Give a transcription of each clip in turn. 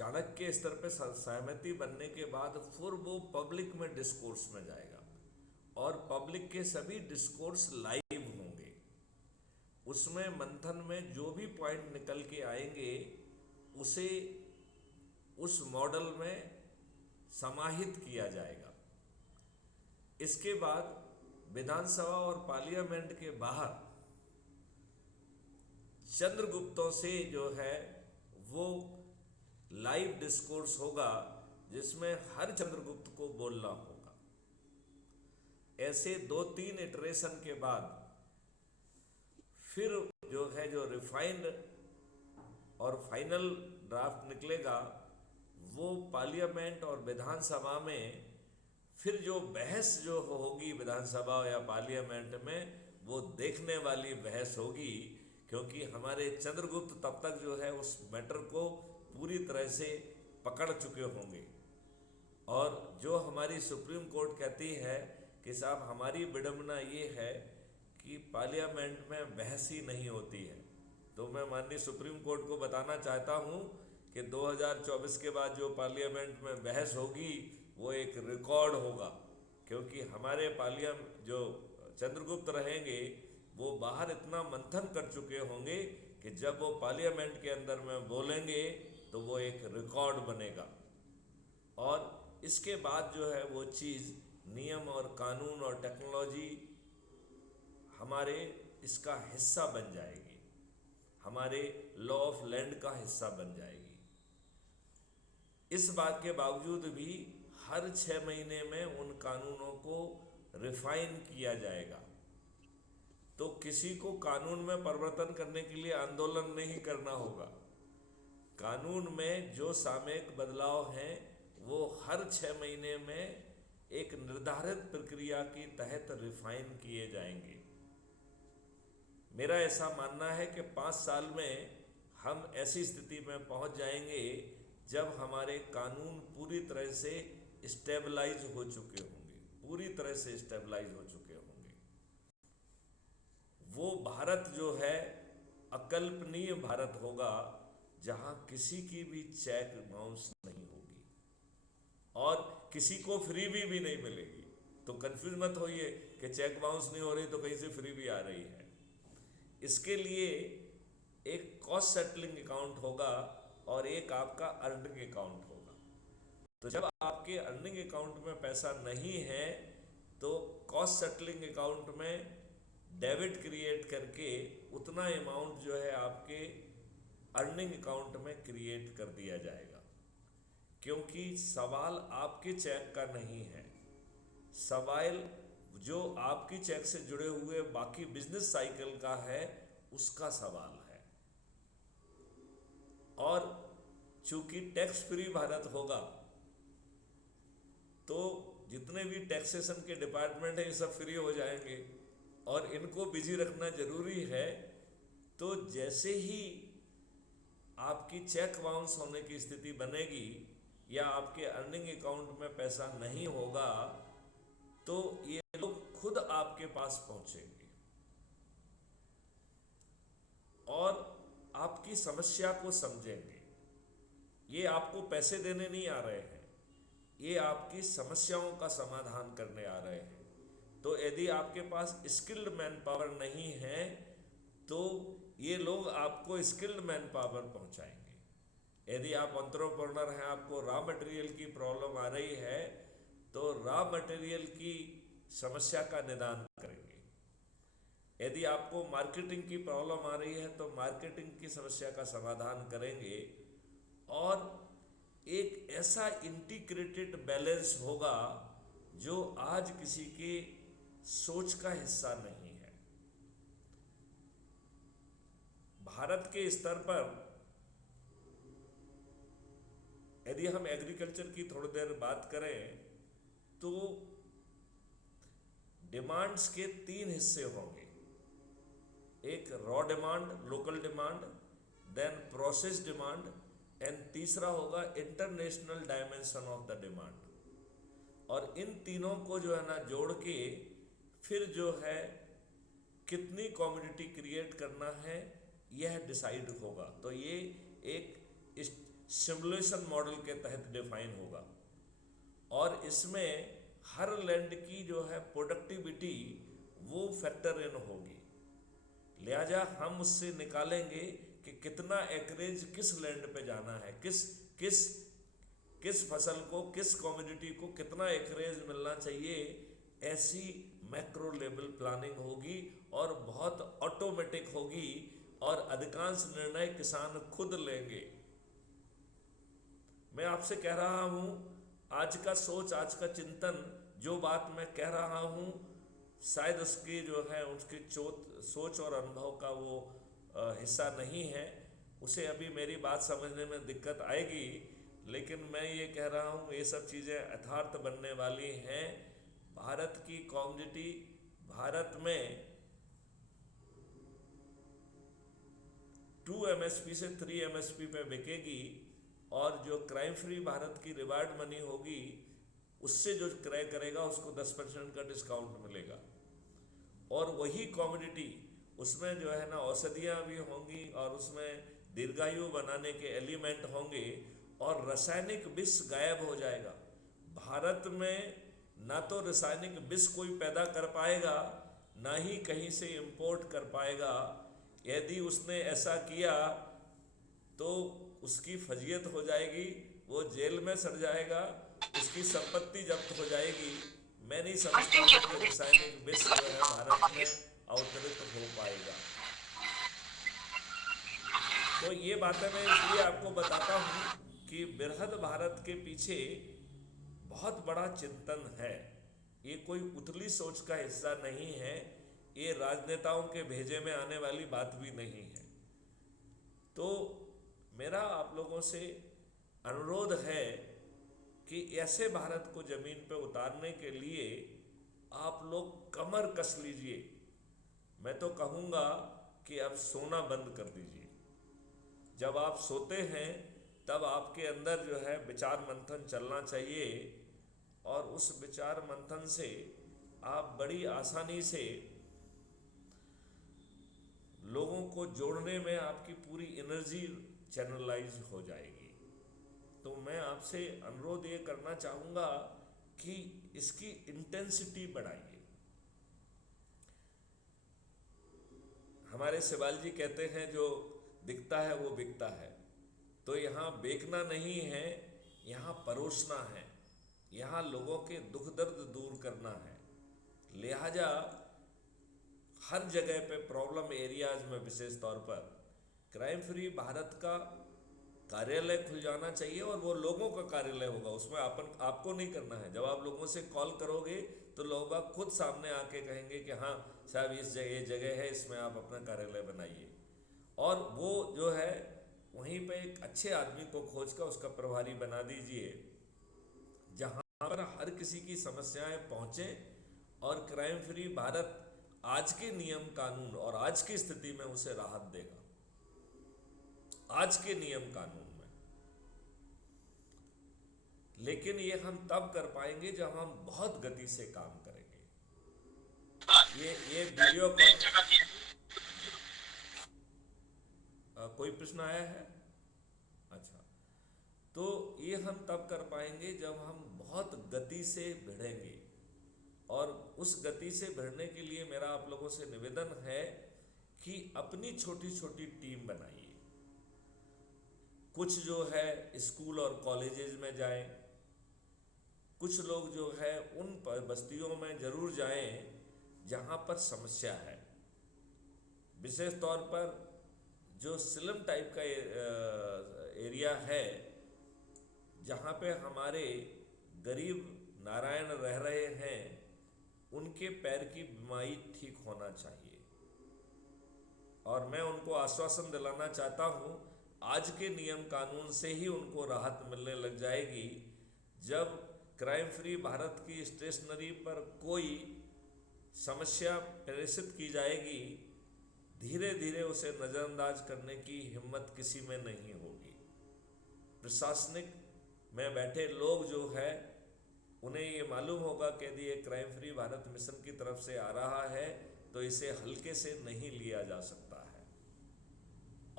चाणक्य स्तर पे सहमति बनने के बाद फिर वो पब्लिक में डिस्कोर्स में जाएगा और पब्लिक के सभी डिस्कोर्स लाइव होंगे। उसमें मंथन में जो भी पॉइंट निकल के आएंगे उसे उस मॉडल में समाहित किया जाएगा। इसके बाद विधानसभा और पार्लियामेंट के बाहर चंद्रगुप्तों से जो है वो लाइव डिस्कोर्स होगा जिसमें हर चंद्रगुप्त को बोलना होगा। ऐसे 2-3 इटरेशन के बाद फिर जो है जो रिफाइंड और फाइनल ड्राफ्ट निकलेगा वो पार्लियामेंट और विधानसभा में फिर जो बहस जो होगी विधानसभा या पार्लियामेंट में वो देखने वाली बहस होगी, क्योंकि हमारे चंद्रगुप्त तब तक जो है उस मैटर को पूरी तरह से पकड़ चुके होंगे। और जो हमारी सुप्रीम कोर्ट कहती है कि साहब हमारी विडंबना ये है कि पार्लियामेंट में बहस ही नहीं होती है, तो मैं माननीय सुप्रीम कोर्ट को बताना चाहता हूँ कि 2024 के बाद जो पार्लियामेंट में बहस होगी वो एक रिकॉर्ड होगा, क्योंकि हमारे जो चंद्रगुप्त रहेंगे वो बाहर इतना मंथन कर चुके होंगे कि जब वो पार्लियामेंट के अंदर में बोलेंगे तो वो एक रिकॉर्ड बनेगा। और इसके बाद जो है वो चीज़ नियम और कानून और टेक्नोलॉजी हमारे इसका हिस्सा बन जाएगी, हमारे लॉ ऑफ लैंड का हिस्सा बन जाएगी। इस बात के बावजूद भी हर 6 महीने में उन कानूनों को रिफाइन किया जाएगा। तो किसी को कानून में परिवर्तन करने के लिए आंदोलन नहीं करना होगा। कानून में जो सामयिक बदलाव हैं वो हर 6 महीने में एक निर्धारित प्रक्रिया के तहत रिफाइन किए जाएंगे। मेरा ऐसा मानना है कि 5 साल में हम ऐसी स्थिति में पहुंच जाएंगे जब हमारे कानून पूरी तरह से स्टेबलाइज हो चुके होंगे, पूरी तरह से स्टेबलाइज हो चुके होंगे। वो भारत जो है अकल्पनीय भारत होगा जहां किसी की भी चेक बाउंस नहीं होगी और किसी को फ्री भी नहीं मिलेगी। तो कंफ्यूज मत होइए कि चेक बाउंस नहीं हो रही तो कहीं से फ्री भी आ रही है। इसके लिए एक कॉस्ट सेटलिंग अकाउंट होगा और एक आपका अर्निंग अकाउंट होगा। तो जब आपके अर्निंग अकाउंट में पैसा नहीं है तो कॉस्ट सेटलिंग अकाउंट में डेबिट क्रिएट करके उतना अमाउंट जो है आपके अर्निंग अकाउंट में क्रिएट कर दिया जाएगा। क्योंकि सवाल आपके चेक का नहीं है, सवाल जो आपकी चेक से जुड़े हुए बाकी बिजनेस साइकिल का है उसका सवाल है। और चूंकि टैक्स फ्री भारत होगा तो जितने भी टैक्सेशन के डिपार्टमेंट हैं ये सब फ्री हो जाएंगे और इनको बिजी रखना जरूरी है। तो जैसे ही आपकी चेक बाउंस होने की स्थिति बनेगी या आपके अर्निंग अकाउंट में पैसा नहीं होगा तो ये लोग खुद आपके पास पहुंचेंगे और आपकी समस्या को समझेंगे। ये आपको पैसे देने नहीं आ रहे हैं, ये आपकी समस्याओं का समाधान करने आ रहे हैं। तो यदि आपके पास स्किल्ड मैन पावर नहीं है तो ये लोग आपको स्किल्ड मैन पावर पहुंचाएंगे। यदि आप एंटरप्रेन्योर हैं, आपको रॉ मटेरियल की प्रॉब्लम आ रही है तो रॉ मटेरियल की समस्या का निदान करेंगे। यदि आपको मार्केटिंग की प्रॉब्लम आ रही है तो मार्केटिंग की समस्या का समाधान करेंगे। और एक ऐसा इंटीग्रेटेड बैलेंस होगा जो आज किसी के सोच का हिस्सा नहीं है। भारत के स्तर पर यदि हम एग्रीकल्चर की थोड़ी देर बात करें तो डिमांड्स के 3 हिस्से होंगे। एक raw demand, local demand, then process demand and तीसरा होगा international dimension of the demand. और इन तीनों को जो है ना जोड़ के फिर जो है कितनी कमोडिटी क्रिएट करना है यह डिसाइड होगा। तो ये एक सिमुलेशन मॉडल के तहत डिफाइन होगा, और इसमें हर लैंड की जो है प्रोडक्टिविटी वो फैक्टर इन होगी। लिहाजा हम उससे निकालेंगे कि कितना एकरेज किस लैंड पे जाना है, किस किस किस फसल को, किस कम्युनिटी को कितना एकरेज मिलना चाहिए। ऐसी मैक्रो लेवल प्लानिंग होगी और बहुत ऑटोमेटिक होगी, और अधिकांश निर्णय किसान खुद लेंगे। मैं आपसे कह रहा हूं, आज का सोच, आज का चिंतन, जो बात मैं कह रहा हूं, शायद उसकी जो है उसकी सोच और अनुभव का वो हिस्सा नहीं है, उसे अभी मेरी बात समझने में दिक्कत आएगी, लेकिन मैं ये कह रहा हूँ ये सब चीज़ें यथार्थ बनने वाली हैं। भारत की कम्युनिटी भारत में 2 MSP से 3 MSP पे बिकेगी, और जो क्राइम फ्री भारत की रिवार्ड मनी होगी उससे जो क्रय करेगा उसको 10% का डिस्काउंट मिलेगा। और वही कम्युनिटी, उसमें जो है ना औषधियाँ भी होंगी, और उसमें दीर्घायु बनाने के एलिमेंट होंगे, और रासायनिक विष गायब हो जाएगा। भारत में ना तो रासायनिक विष कोई पैदा कर पाएगा, ना ही कहीं से इंपोर्ट कर पाएगा। यदि उसने ऐसा किया तो उसकी फजीयत हो जाएगी, वो जेल में सड़ जाएगा, उसकी संपत्ति जब्त हो जाएगी। मैं नहीं समझता कि रासायनिक विष जो है भारत में अवतरित हो पाएगा। तो ये बातें मैं इसलिए आपको बताता हूँ कि बृहद भारत के पीछे बहुत बड़ा चिंतन है। ये कोई उथली सोच का हिस्सा नहीं है, ये राजनेताओं के भेजे में आने वाली बात भी नहीं है। तो मेरा आप लोगों से अनुरोध है कि ऐसे भारत को जमीन पे उतारने के लिए आप लोग कमर कस लीजिए। मैं तो कहूँगा कि अब सोना बंद कर दीजिए। जब आप सोते हैं तब आपके अंदर जो है विचार मंथन चलना चाहिए, और उस विचार मंथन से आप बड़ी आसानी से लोगों को जोड़ने में आपकी पूरी एनर्जी चैनलाइज हो जाएगी। तो मैं आपसे अनुरोध ये करना चाहूँगा कि इसकी इंटेंसिटी बढ़ाइए। हमारे शिवाल जी कहते हैं जो दिखता है वो बिकता है। तो यहाँ बेचना नहीं है, यहाँ परोसना है, यहाँ लोगों के दुख दर्द दूर करना है। लिहाजा हर जगह पे प्रॉब्लम एरियाज में विशेष तौर पर क्राइम फ्री भारत का कार्यालय खुल जाना चाहिए, और वो लोगों का कार्यालय होगा। उसमें आपको नहीं करना है। जब आप लोगों से कॉल करोगे तो लोग आप खुद सामने आके कहेंगे कि हाँ साहब इस जगह है, इसमें आप अपना कार्यालय बनाइए। और वो जो है वहीं पे एक अच्छे आदमी को खोज कर उसका प्रभारी बना दीजिए, जहाँ पर हर किसी की समस्याएं पहुँचे, और क्राइम फ्री भारत आज के नियम कानून और आज की स्थिति में उसे राहत देगा। आज के नियम कानून में। लेकिन ये हम तब कर पाएंगे जब हम बहुत गति से काम करेंगे। ये वीडियो कोई प्रश्न आया है? अच्छा, तो ये हम तब कर पाएंगे जब हम बहुत गति से भिड़ेंगे, और उस गति से भिड़ने के लिए मेरा आप लोगों से निवेदन है कि अपनी छोटी छोटी टीम बनाइए। कुछ जो है स्कूल और कॉलेजेस में जाएं, कुछ लोग जो है उन बस्तियों में जरूर जाएं जहाँ पर समस्या है। विशेष तौर पर जो स्लम टाइप का एरिया है, जहाँ पे हमारे गरीब नारायण रह रहे हैं, उनके पैर की बीमारी ठीक होना चाहिए। और मैं उनको आश्वासन दिलाना चाहता हूँ, आज के नियम कानून से ही उनको राहत मिलने लग जाएगी। जब क्राइम फ्री भारत की स्टेशनरी पर कोई समस्या प्रेषित की जाएगी, धीरे धीरे उसे नज़रअंदाज करने की हिम्मत किसी में नहीं होगी। प्रशासनिक में बैठे लोग जो है उन्हें ये मालूम होगा कि यदि ये क्राइम फ्री भारत मिशन की तरफ से आ रहा है तो इसे हल्के से नहीं लिया जा सकता है।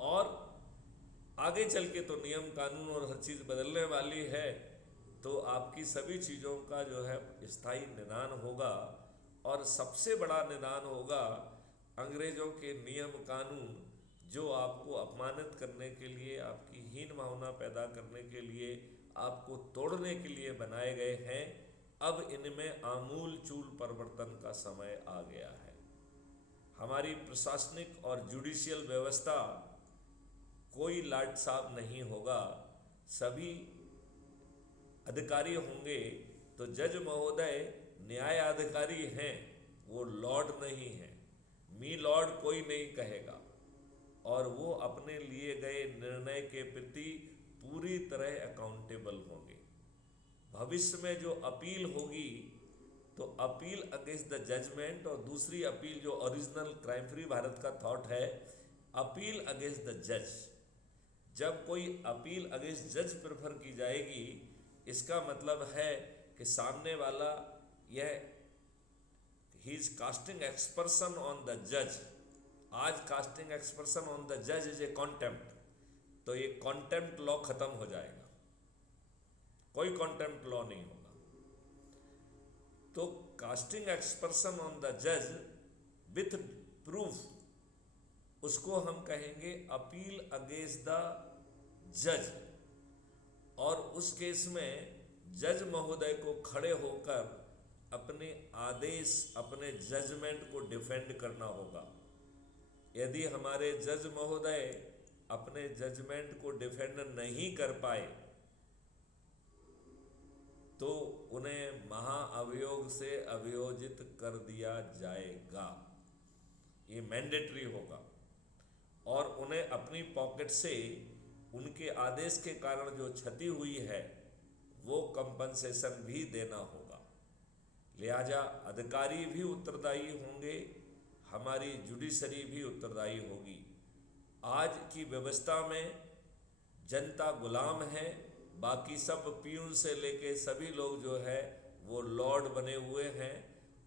और आगे चल के तो नियम कानून और हर चीज़ बदलने वाली है, तो आपकी सभी चीज़ों का जो है स्थायी निदान होगा। और सबसे बड़ा निदान होगा अंग्रेज़ों के नियम कानून, जो आपको अपमानित करने के लिए, आपकी हीन भावना पैदा करने के लिए, आपको तोड़ने के लिए बनाए गए हैं। अब इनमें आमूल चूल परिवर्तन का समय आ गया है। हमारी प्रशासनिक और जुडिशियल व्यवस्था कोई लाट साहब नहीं होगा, सभी अधिकारी होंगे। तो जज महोदय न्याय अधिकारी हैं, वो लॉर्ड नहीं हैं। मी लॉर्ड कोई नहीं कहेगा, और वो अपने लिए गए निर्णय के प्रति पूरी तरह अकाउंटेबल होंगे। भविष्य में जो अपील होगी, तो अपील अगेंस्ट द जजमेंट, और दूसरी अपील जो ओरिजिनल क्राइम फ्री भारत का थॉट है, अपील अगेंस्ट द जज। जब कोई अपील अगेंस्ट जज प्रेफर की जाएगी, इसका मतलब है कि सामने वाला यह he is casting aspersion on the जज। आज कास्टिंग एक्सपर्सन ऑन द जज इज ए कॉन्टेम्प्ट, तो ये कॉन्टेम्प्ट लॉ खत्म हो जाएगा, कोई कॉन्टेम्प्ट लॉ नहीं होगा। तो कास्टिंग एक्सपर्सन ऑन द जज विथ प्रूफ, उसको हम कहेंगे अपील अगेंस्ट द जज। और उस केस में जज महोदय को खड़े होकर अपने आदेश, अपने जजमेंट को डिफेंड करना होगा। यदि हमारे जज महोदय अपने जजमेंट को डिफेंड नहीं कर पाए, तो उन्हें महाअभियोग से अभियोजित कर दिया जाएगा। ये मैंडेटरी होगा, और उन्हें अपनी पॉकेट से उनके आदेश के कारण जो क्षति हुई है, वो कंपनसेशन भी देना होगा। लिहाजा अधिकारी भी उत्तरदायी होंगे, हमारी जुडिशरी भी उत्तरदायी होगी। आज की व्यवस्था में जनता गुलाम है, बाकी सब पीयून से लेके सभी लोग जो है वो लॉर्ड बने हुए हैं,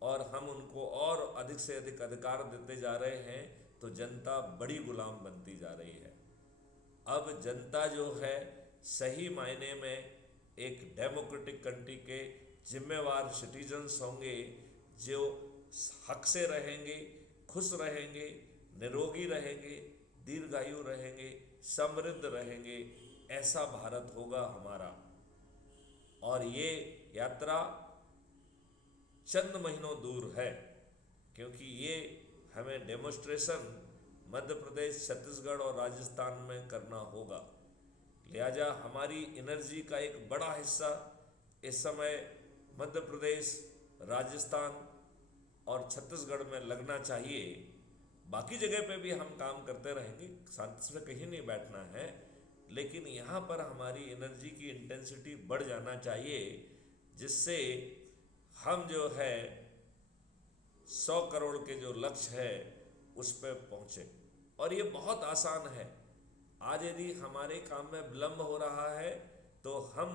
और हम उनको और अधिक से अधिक अधिकार देते जा रहे हैं, तो जनता बड़ी गुलाम बनती जा रही है। अब जनता जो है सही मायने में एक डेमोक्रेटिक कंट्री के जिम्मेवार सिटीजन्स होंगे, जो हक से रहेंगे, खुश रहेंगे, निरोगी रहेंगे, दीर्घायु रहेंगे, समृद्ध रहेंगे। ऐसा भारत होगा हमारा। और ये यात्रा चंद महीनों दूर है, क्योंकि ये हमें डेमोस्ट्रेशन मध्य प्रदेश, छत्तीसगढ़ और राजस्थान में करना होगा। लिहाजा हमारी एनर्जी का एक बड़ा हिस्सा इस समय मध्य प्रदेश, राजस्थान और छत्तीसगढ़ में लगना चाहिए। बाकी जगह पे भी हम काम करते रहेंगे, शांति से कहीं नहीं बैठना है, लेकिन यहाँ पर हमारी एनर्जी की इंटेंसिटी बढ़ जाना चाहिए, जिससे हम जो है 100 करोड़ के जो लक्ष्य है उस पर पहुँचे। और ये बहुत आसान है। आज यदि हमारे काम में विलम्ब हो रहा है, तो हम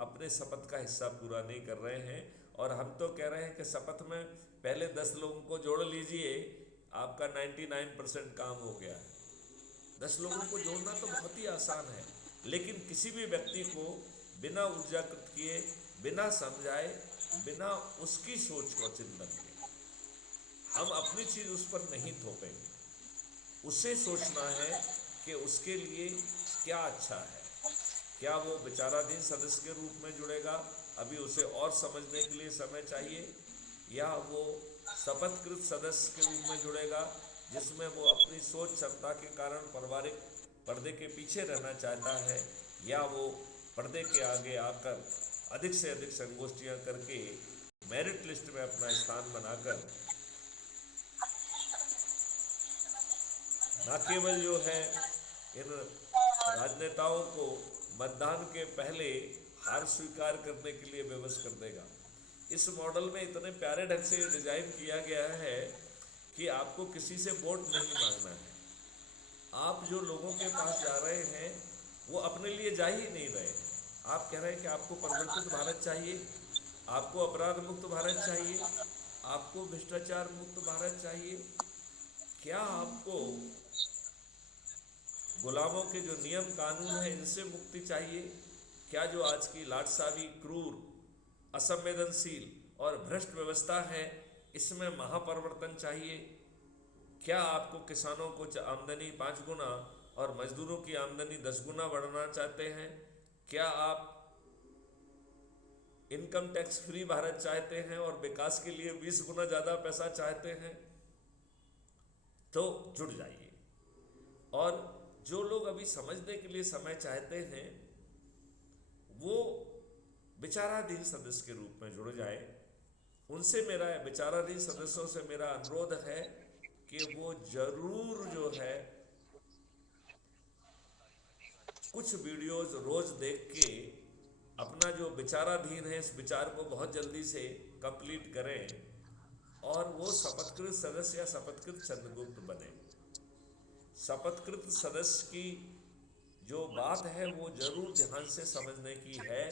अपने शपथ का हिस्सा पूरा नहीं कर रहे हैं, और हम तो कह रहे हैं कि शपथ में पहले 10 लोगों को जोड़ लीजिए, आपका 99% काम हो गया है। 10 लोगों को जोड़ना तो बहुत ही आसान है, लेकिन किसी भी व्यक्ति को बिना ऊर्जाकृत किए, बिना समझाए, बिना उसकी सोच को चिंतन के हम अपनी चीज़ उस पर नहीं थोपेंगे। उसे सोचना है कि उसके लिए क्या अच्छा है। क्या वो विचाराधीन सदस्य के रूप में जुड़ेगा, अभी उसे और समझने के लिए समय चाहिए, या वो शपथकृत सदस्य के रूप में जुड़ेगा, जिसमें वो अपनी सोच क्षमता के कारण पारिवारिक पर्दे के पीछे रहना चाहता है, या वो पर्दे के आगे आकर अधिक से अधिक संगोष्ठियां करके मेरिट लिस्ट में अपना स्थान बनाकर न केवल जो है इन राजनेताओं को मतदान के पहले हार स्वीकार करने के लिए विवश कर देगा। इस मॉडल में इतने प्यारे ढंग से डिजाइन किया गया है कि आपको किसी से वोट नहीं मांगना है। आप जो लोगों के पास जा रहे हैं वो अपने लिए जा ही नहीं रहे हैं। आप कह रहे हैं कि आपको परिवर्तित भारत चाहिए, आपको अपराध मुक्त भारत चाहिए, आपको भ्रष्टाचार मुक्त भारत चाहिए। क्या आपको गुलामों के जो नियम कानून हैं इनसे मुक्ति चाहिए? क्या जो आज की लाटसावी, क्रूर, असंवेदनशील और भ्रष्ट व्यवस्था है इसमें महापरिवर्तन चाहिए? क्या आपको किसानों को आमदनी 5 गुना और मजदूरों की आमदनी 10 गुना बढ़ाना चाहते हैं? क्या आप इनकम टैक्स फ्री भारत चाहते हैं और विकास के लिए 20 गुना ज़्यादा पैसा चाहते हैं? तो जुड़ जाइए। और जो लोग अभी समझने के लिए समय चाहते हैं वो विचाराधीन सदस्य के रूप में जुड़ जाए। उनसे मेरा, विचाराधीन सदस्यों से मेरा अनुरोध है कि वो जरूर जो है कुछ वीडियोस रोज देख के अपना जो विचाराधीन है इस विचार को बहुत जल्दी से कंप्लीट करें और वो शपथकृत सदस्य या शपथकृत चंद्रगुप्त बने। शपथकृत सदस्य की जो बात है वो जरूर ध्यान से समझने की है।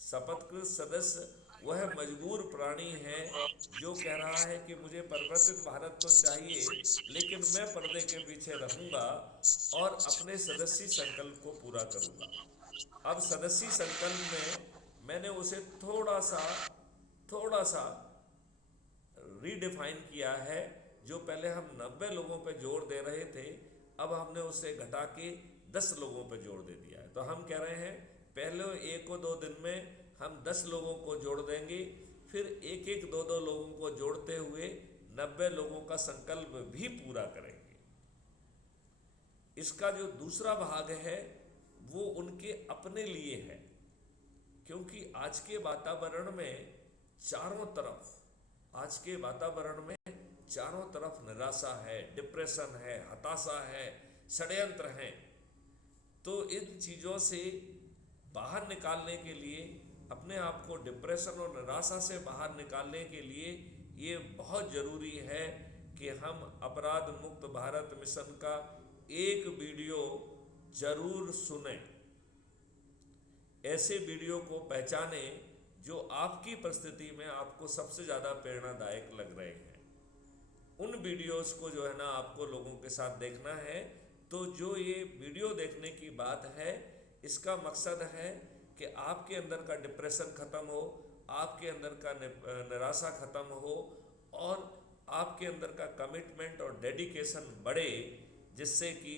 शपथकृत सदस्य वह मजबूर प्राणी है जो कह रहा है कि मुझे परिवर्तित भारत तो चाहिए लेकिन मैं पर्दे के पीछे रहूंगा और अपने सदस्य संकल्प को पूरा करूंगा। अब सदस्य संकल्प में मैंने उसे थोड़ा सा रीडिफाइन किया है। जो पहले हम 90 लोगों पे जोर दे रहे थे अब हमने उसे घटा के 10 लोगों पे जोर दे दिया है। तो हम कह रहे हैं पहले 1-2 दिन में हम 10 लोगों को जोड़ देंगे, फिर 1-2 लोगों को जोड़ते हुए 90 लोगों का संकल्प भी पूरा करेंगे। इसका जो दूसरा भाग है वो उनके अपने लिए है, क्योंकि आज के वातावरण में चारों तरफ निराशा है, डिप्रेशन है, हताशा है, षड्यंत्र हैं। तो इन चीज़ों से बाहर निकालने के लिए, अपने आप को डिप्रेशन और निराशा से बाहर निकालने के लिए ये बहुत ज़रूरी है कि हम अपराध मुक्त भारत मिशन का एक वीडियो जरूर सुनें। ऐसे वीडियो को पहचाने जो आपकी परिस्थिति में आपको सबसे ज़्यादा प्रेरणादायक लग रहे हैं। उन वीडियोस को जो है ना आपको लोगों के साथ देखना है। तो जो ये वीडियो देखने की बात है इसका मकसद है कि आपके अंदर का डिप्रेशन खत्म हो, आपके अंदर का निराशा खत्म हो और आपके अंदर का कमिटमेंट और डेडिकेशन बढ़े, जिससे कि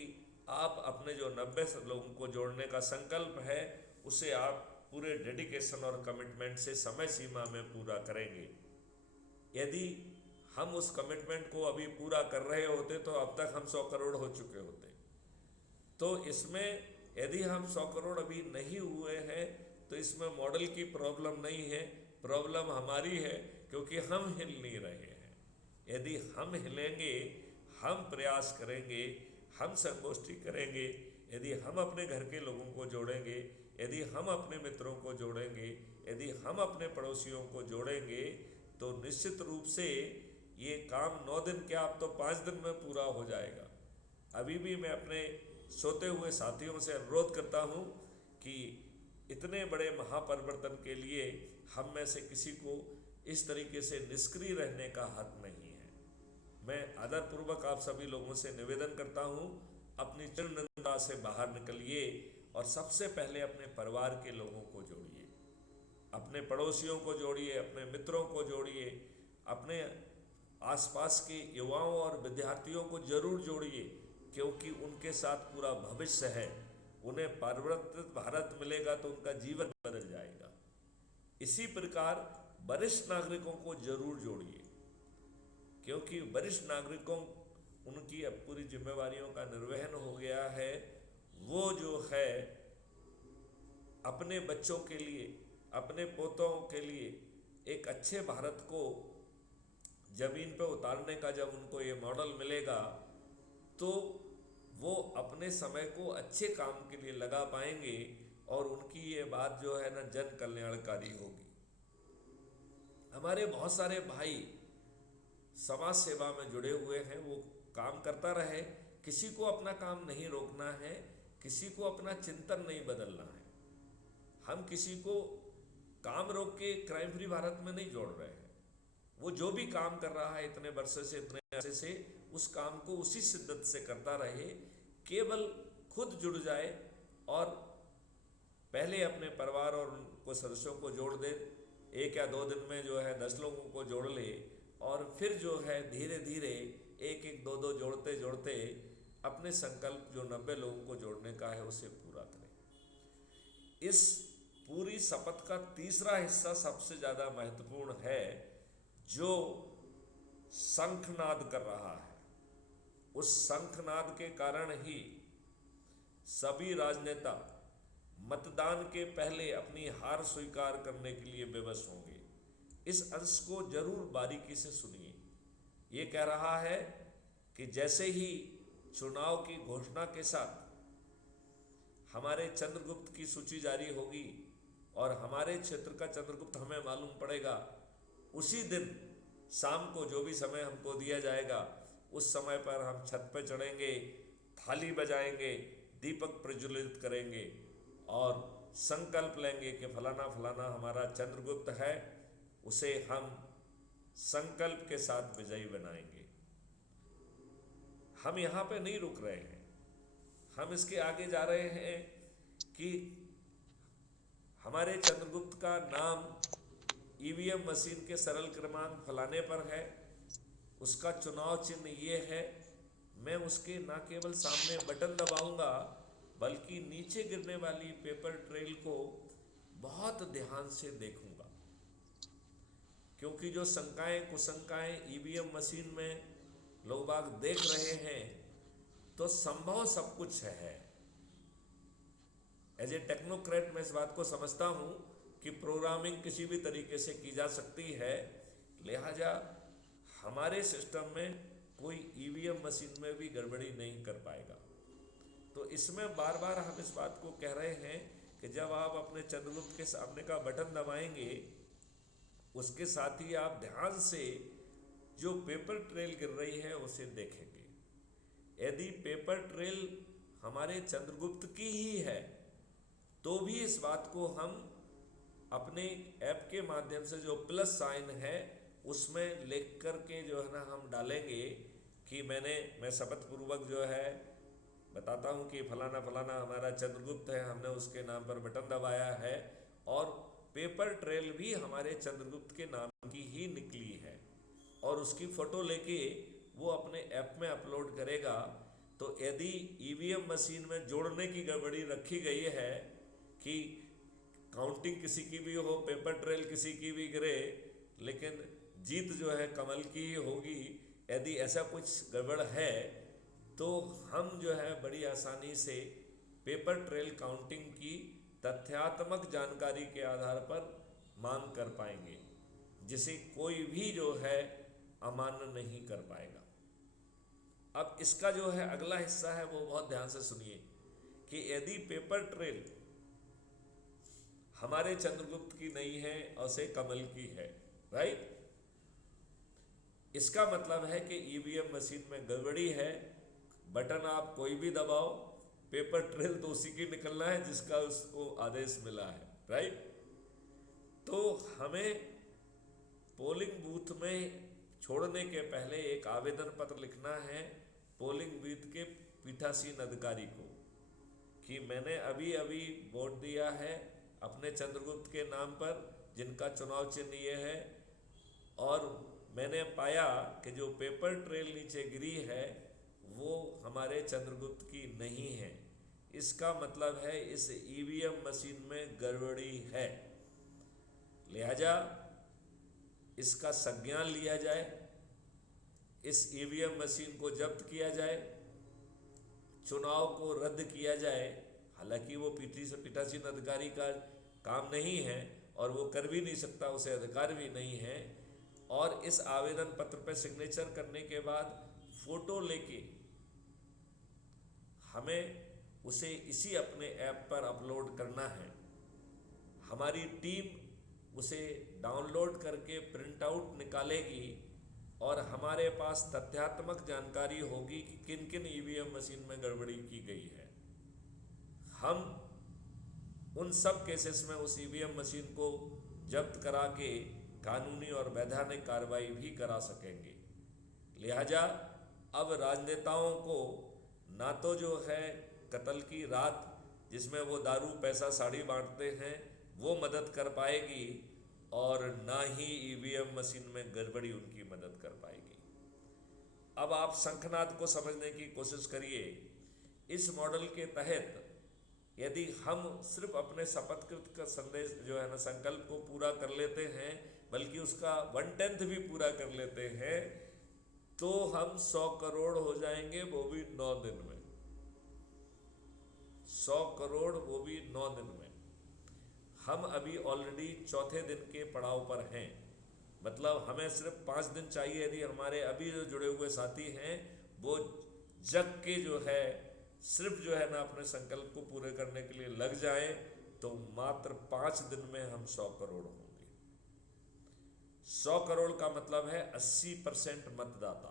आप अपने जो 90 लोगों को जोड़ने का संकल्प है उसे आप पूरे डेडिकेशन और कमिटमेंट से समय सीमा में पूरा करेंगे। यदि हम उस कमिटमेंट को अभी पूरा कर रहे होते तो अब तक हम 100 करोड़ हो चुके होते। तो इसमें यदि हम 100 करोड़ अभी नहीं हुए हैं तो इसमें मॉडल की प्रॉब्लम नहीं है, प्रॉब्लम हमारी है क्योंकि हम हिल नहीं रहे हैं। यदि हम हिलेंगे, हम प्रयास करेंगे, हम संगोष्ठी करेंगे, यदि हम अपने घर के लोगों को जोड़ेंगे, यदि हम अपने मित्रों को जोड़ेंगे, यदि हम अपने पड़ोसियों को जोड़ेंगे तो निश्चित रूप से ये काम 9 दिन क्या अब तो 5 दिन में पूरा हो जाएगा। अभी भी मैं अपने सोते हुए साथियों से अनुरोध करता हूँ कि इतने बड़े महापरिवर्तन के लिए हम में से किसी को इस तरीके से निष्क्रिय रहने का हक नहीं है। मैं आदरपूर्वक आप सभी लोगों से निवेदन करता हूँ, अपनी चिरनिंदा से बाहर निकलिए और सबसे पहले अपने परिवार के लोगों को जोड़िए, अपने पड़ोसियों को जोड़िए, अपने मित्रों को जोड़िए, अपने आसपास के युवाओं और विद्यार्थियों को जरूर जोड़िए, क्योंकि उनके साथ पूरा भविष्य है। उन्हें परिवर्तित भारत मिलेगा तो उनका जीवन बदल जाएगा। इसी प्रकार वरिष्ठ नागरिकों को जरूर जोड़िए, क्योंकि वरिष्ठ नागरिकों उनकी अब पूरी जिम्मेवारियों का निर्वहन हो गया है। वो जो है अपने बच्चों के लिए, अपने पोतों के लिए एक अच्छे भारत को जमीन पर उतारने का जब उनको ये मॉडल मिलेगा तो वो अपने समय को अच्छे काम के लिए लगा पाएंगे और उनकी ये बात जो है ना जन कल्याणकारी होगी। हमारे बहुत सारे भाई समाज सेवा में जुड़े हुए हैं, वो काम करता रहे, किसी को अपना काम नहीं रोकना है, किसी को अपना चिंतन नहीं बदलना है। हम किसी को काम रोक के क्राइम फ्री भारत में नहीं जोड़ रहे हैं। वो जो भी काम कर रहा है इतने वर्षों से, इतने अर्से से, उस काम को उसी शिद्दत से करता रहे। केवल खुद जुड़ जाए और पहले अपने परिवार और उनको सदस्यों को जोड़ दे। 1 या 2 दिन में जो है 10 लोगों को जोड़ ले और फिर जो है धीरे धीरे 1-1, 2-2 जोड़ते जोड़ते अपने संकल्प जो 90 लोगों को जोड़ने का है उसे पूरा करें। इस पूरी शपथ का तीसरा हिस्सा सबसे ज़्यादा महत्वपूर्ण है, जो शंखनाद कर रहा है। उस शंखनाद के कारण ही सभी राजनेता मतदान के पहले अपनी हार स्वीकार करने के लिए विवश होंगे। इस अंश को जरूर बारीकी से सुनिए। ये कह रहा है कि जैसे ही चुनाव की घोषणा के साथ हमारे चंद्रगुप्त की सूची जारी होगी और हमारे क्षेत्र का चंद्रगुप्त हमें मालूम पड़ेगा, उसी दिन शाम को जो भी समय हमको दिया जाएगा उस समय पर हम छत पर चढ़ेंगे, थाली बजाएंगे, दीपक प्रज्वलित करेंगे और संकल्प लेंगे कि फलाना फलाना हमारा चंद्रगुप्त है, उसे हम संकल्प के साथ विजयी बनाएंगे। हम यहाँ पे नहीं रुक रहे हैं, हम इसके आगे जा रहे हैं कि हमारे चंद्रगुप्त का नाम ईवीएम मशीन के सरल क्रमांक फलाने पर है, उसका चुनाव चिन्ह ये है। मैं उसके ना केवल सामने बटन दबाऊंगा बल्कि नीचे गिरने वाली पेपर ट्रेल को बहुत ध्यान से देखूंगा, क्योंकि जो शंकाएं कुशंकाएं ईवीएम मशीन में लोग बाग देख रहे हैं तो संभव सब कुछ है। एज ए टेक्नोक्रेट मैं इस बात को समझता हूं कि प्रोग्रामिंग किसी भी तरीके से की जा सकती है, लिहाजा हमारे सिस्टम में कोई ईवीएम मशीन में भी गड़बड़ी नहीं कर पाएगा। तो इसमें बार बार हम इस बात को कह रहे हैं कि जब आप अपने चंद्रगुप्त के सामने का बटन दबाएंगे, उसके साथ ही आप ध्यान से जो पेपर ट्रेल गिर रही है उसे देखेंगे। यदि पेपर ट्रेल हमारे चंद्रगुप्त की ही है तो भी इस बात को हम अपने ऐप के माध्यम से जो प्लस साइन है उसमें लिख करके जो है ना हम डालेंगे कि मैं शपथ पूर्वक जो है बताता हूँ कि फलाना फलाना हमारा चंद्रगुप्त है, हमने उसके नाम पर बटन दबाया है और पेपर ट्रेल भी हमारे चंद्रगुप्त के नाम की ही निकली है और उसकी फ़ोटो लेके वो अपने ऐप में अपलोड करेगा। तो यदि ईवीएम मशीन में जोड़ने की गड़बड़ी रखी गई है कि काउंटिंग किसी की भी हो, पेपर ट्रेल किसी की भी गिरे, लेकिन जीत जो है कमल की ही होगी, यदि ऐसा कुछ गड़बड़ है तो हम जो है बड़ी आसानी से पेपर ट्रेल काउंटिंग की तथ्यात्मक जानकारी के आधार पर मांग कर पाएंगे, जिसे कोई भी जो है अमान्य नहीं कर पाएगा। अब इसका जो है अगला हिस्सा है वो बहुत ध्यान से सुनिए कि यदि पेपर ट्रेल हमारे चंद्रगुप्त की नहीं है और से कमल की है, राइट, इसका मतलब है कि ईवीएम मशीन में गड़बड़ी है। बटन आप कोई भी दबाओ, पेपर ट्रेल तो उसी की निकलना है जिसका उसको आदेश मिला है, राइट। तो हमें पोलिंग बूथ में छोड़ने के पहले एक आवेदन पत्र लिखना है पोलिंग बूथ के पीठासीन अधिकारी को कि मैंने अभी अभी वोट दिया है अपने चंद्रगुप्त के नाम पर, जिनका चुनाव चिन्ह ये है, और मैंने पाया कि जो पेपर ट्रेल नीचे गिरी है वो हमारे चंद्रगुप्त की नहीं है। इसका मतलब है इस ईवीएम मशीन में गड़बड़ी है, लिहाजा इसका संज्ञान लिया जाए, इस ईवीएम मशीन को जब्त किया जाए, चुनाव को रद्द किया जाए। हालांकि वो पीठासीन अधिकारी का काम नहीं है और वो कर भी नहीं सकता, उसे अधिकार भी नहीं है। और इस आवेदन पत्र पर सिग्नेचर करने के बाद फोटो लेके हमें उसे इसी अपने ऐप पर अपलोड करना है। हमारी टीम उसे डाउनलोड करके प्रिंट आउट निकालेगी और हमारे पास तथ्यात्मक जानकारी होगी कि किन किन ईवीएम मशीन में गड़बड़ी की गई है। हम उन सब केसेस में उस ईवीएम मशीन को जब्त करा के कानूनी और वैधानिक कार्रवाई भी करा सकेंगे। लिहाजा अब राजनेताओं को ना तो जो है कत्ल की रात जिसमें वो दारू पैसा साड़ी बांटते हैं वो मदद कर पाएगी, और ना ही ईवीएम मशीन में गड़बड़ी उनकी मदद कर पाएगी। अब आप शंखनाद को समझने की कोशिश करिए। इस मॉडल के तहत यदि हम सिर्फ अपने शपथकृत का संदेश जो है ना, संकल्प को पूरा कर लेते हैं, बल्कि उसका 1/10 भी पूरा कर लेते हैं, तो हम 100 करोड़ हो जाएंगे, वो भी 9 दिन में। 100 करोड़ वो भी 9 दिन में। हम अभी ऑलरेडी चौथे दिन के पड़ाव पर हैं, मतलब हमें सिर्फ 5 दिन चाहिए। यदि हमारे अभी जो जुड़े हुए साथी हैं वो जग के जो है सिर्फ जो है ना अपने संकल्प को पूरे करने के लिए लग जाएं, तो मात्र 5 दिन में हम 100 करोड़ होंगे। 100 करोड़ का मतलब है 80% मतदाता।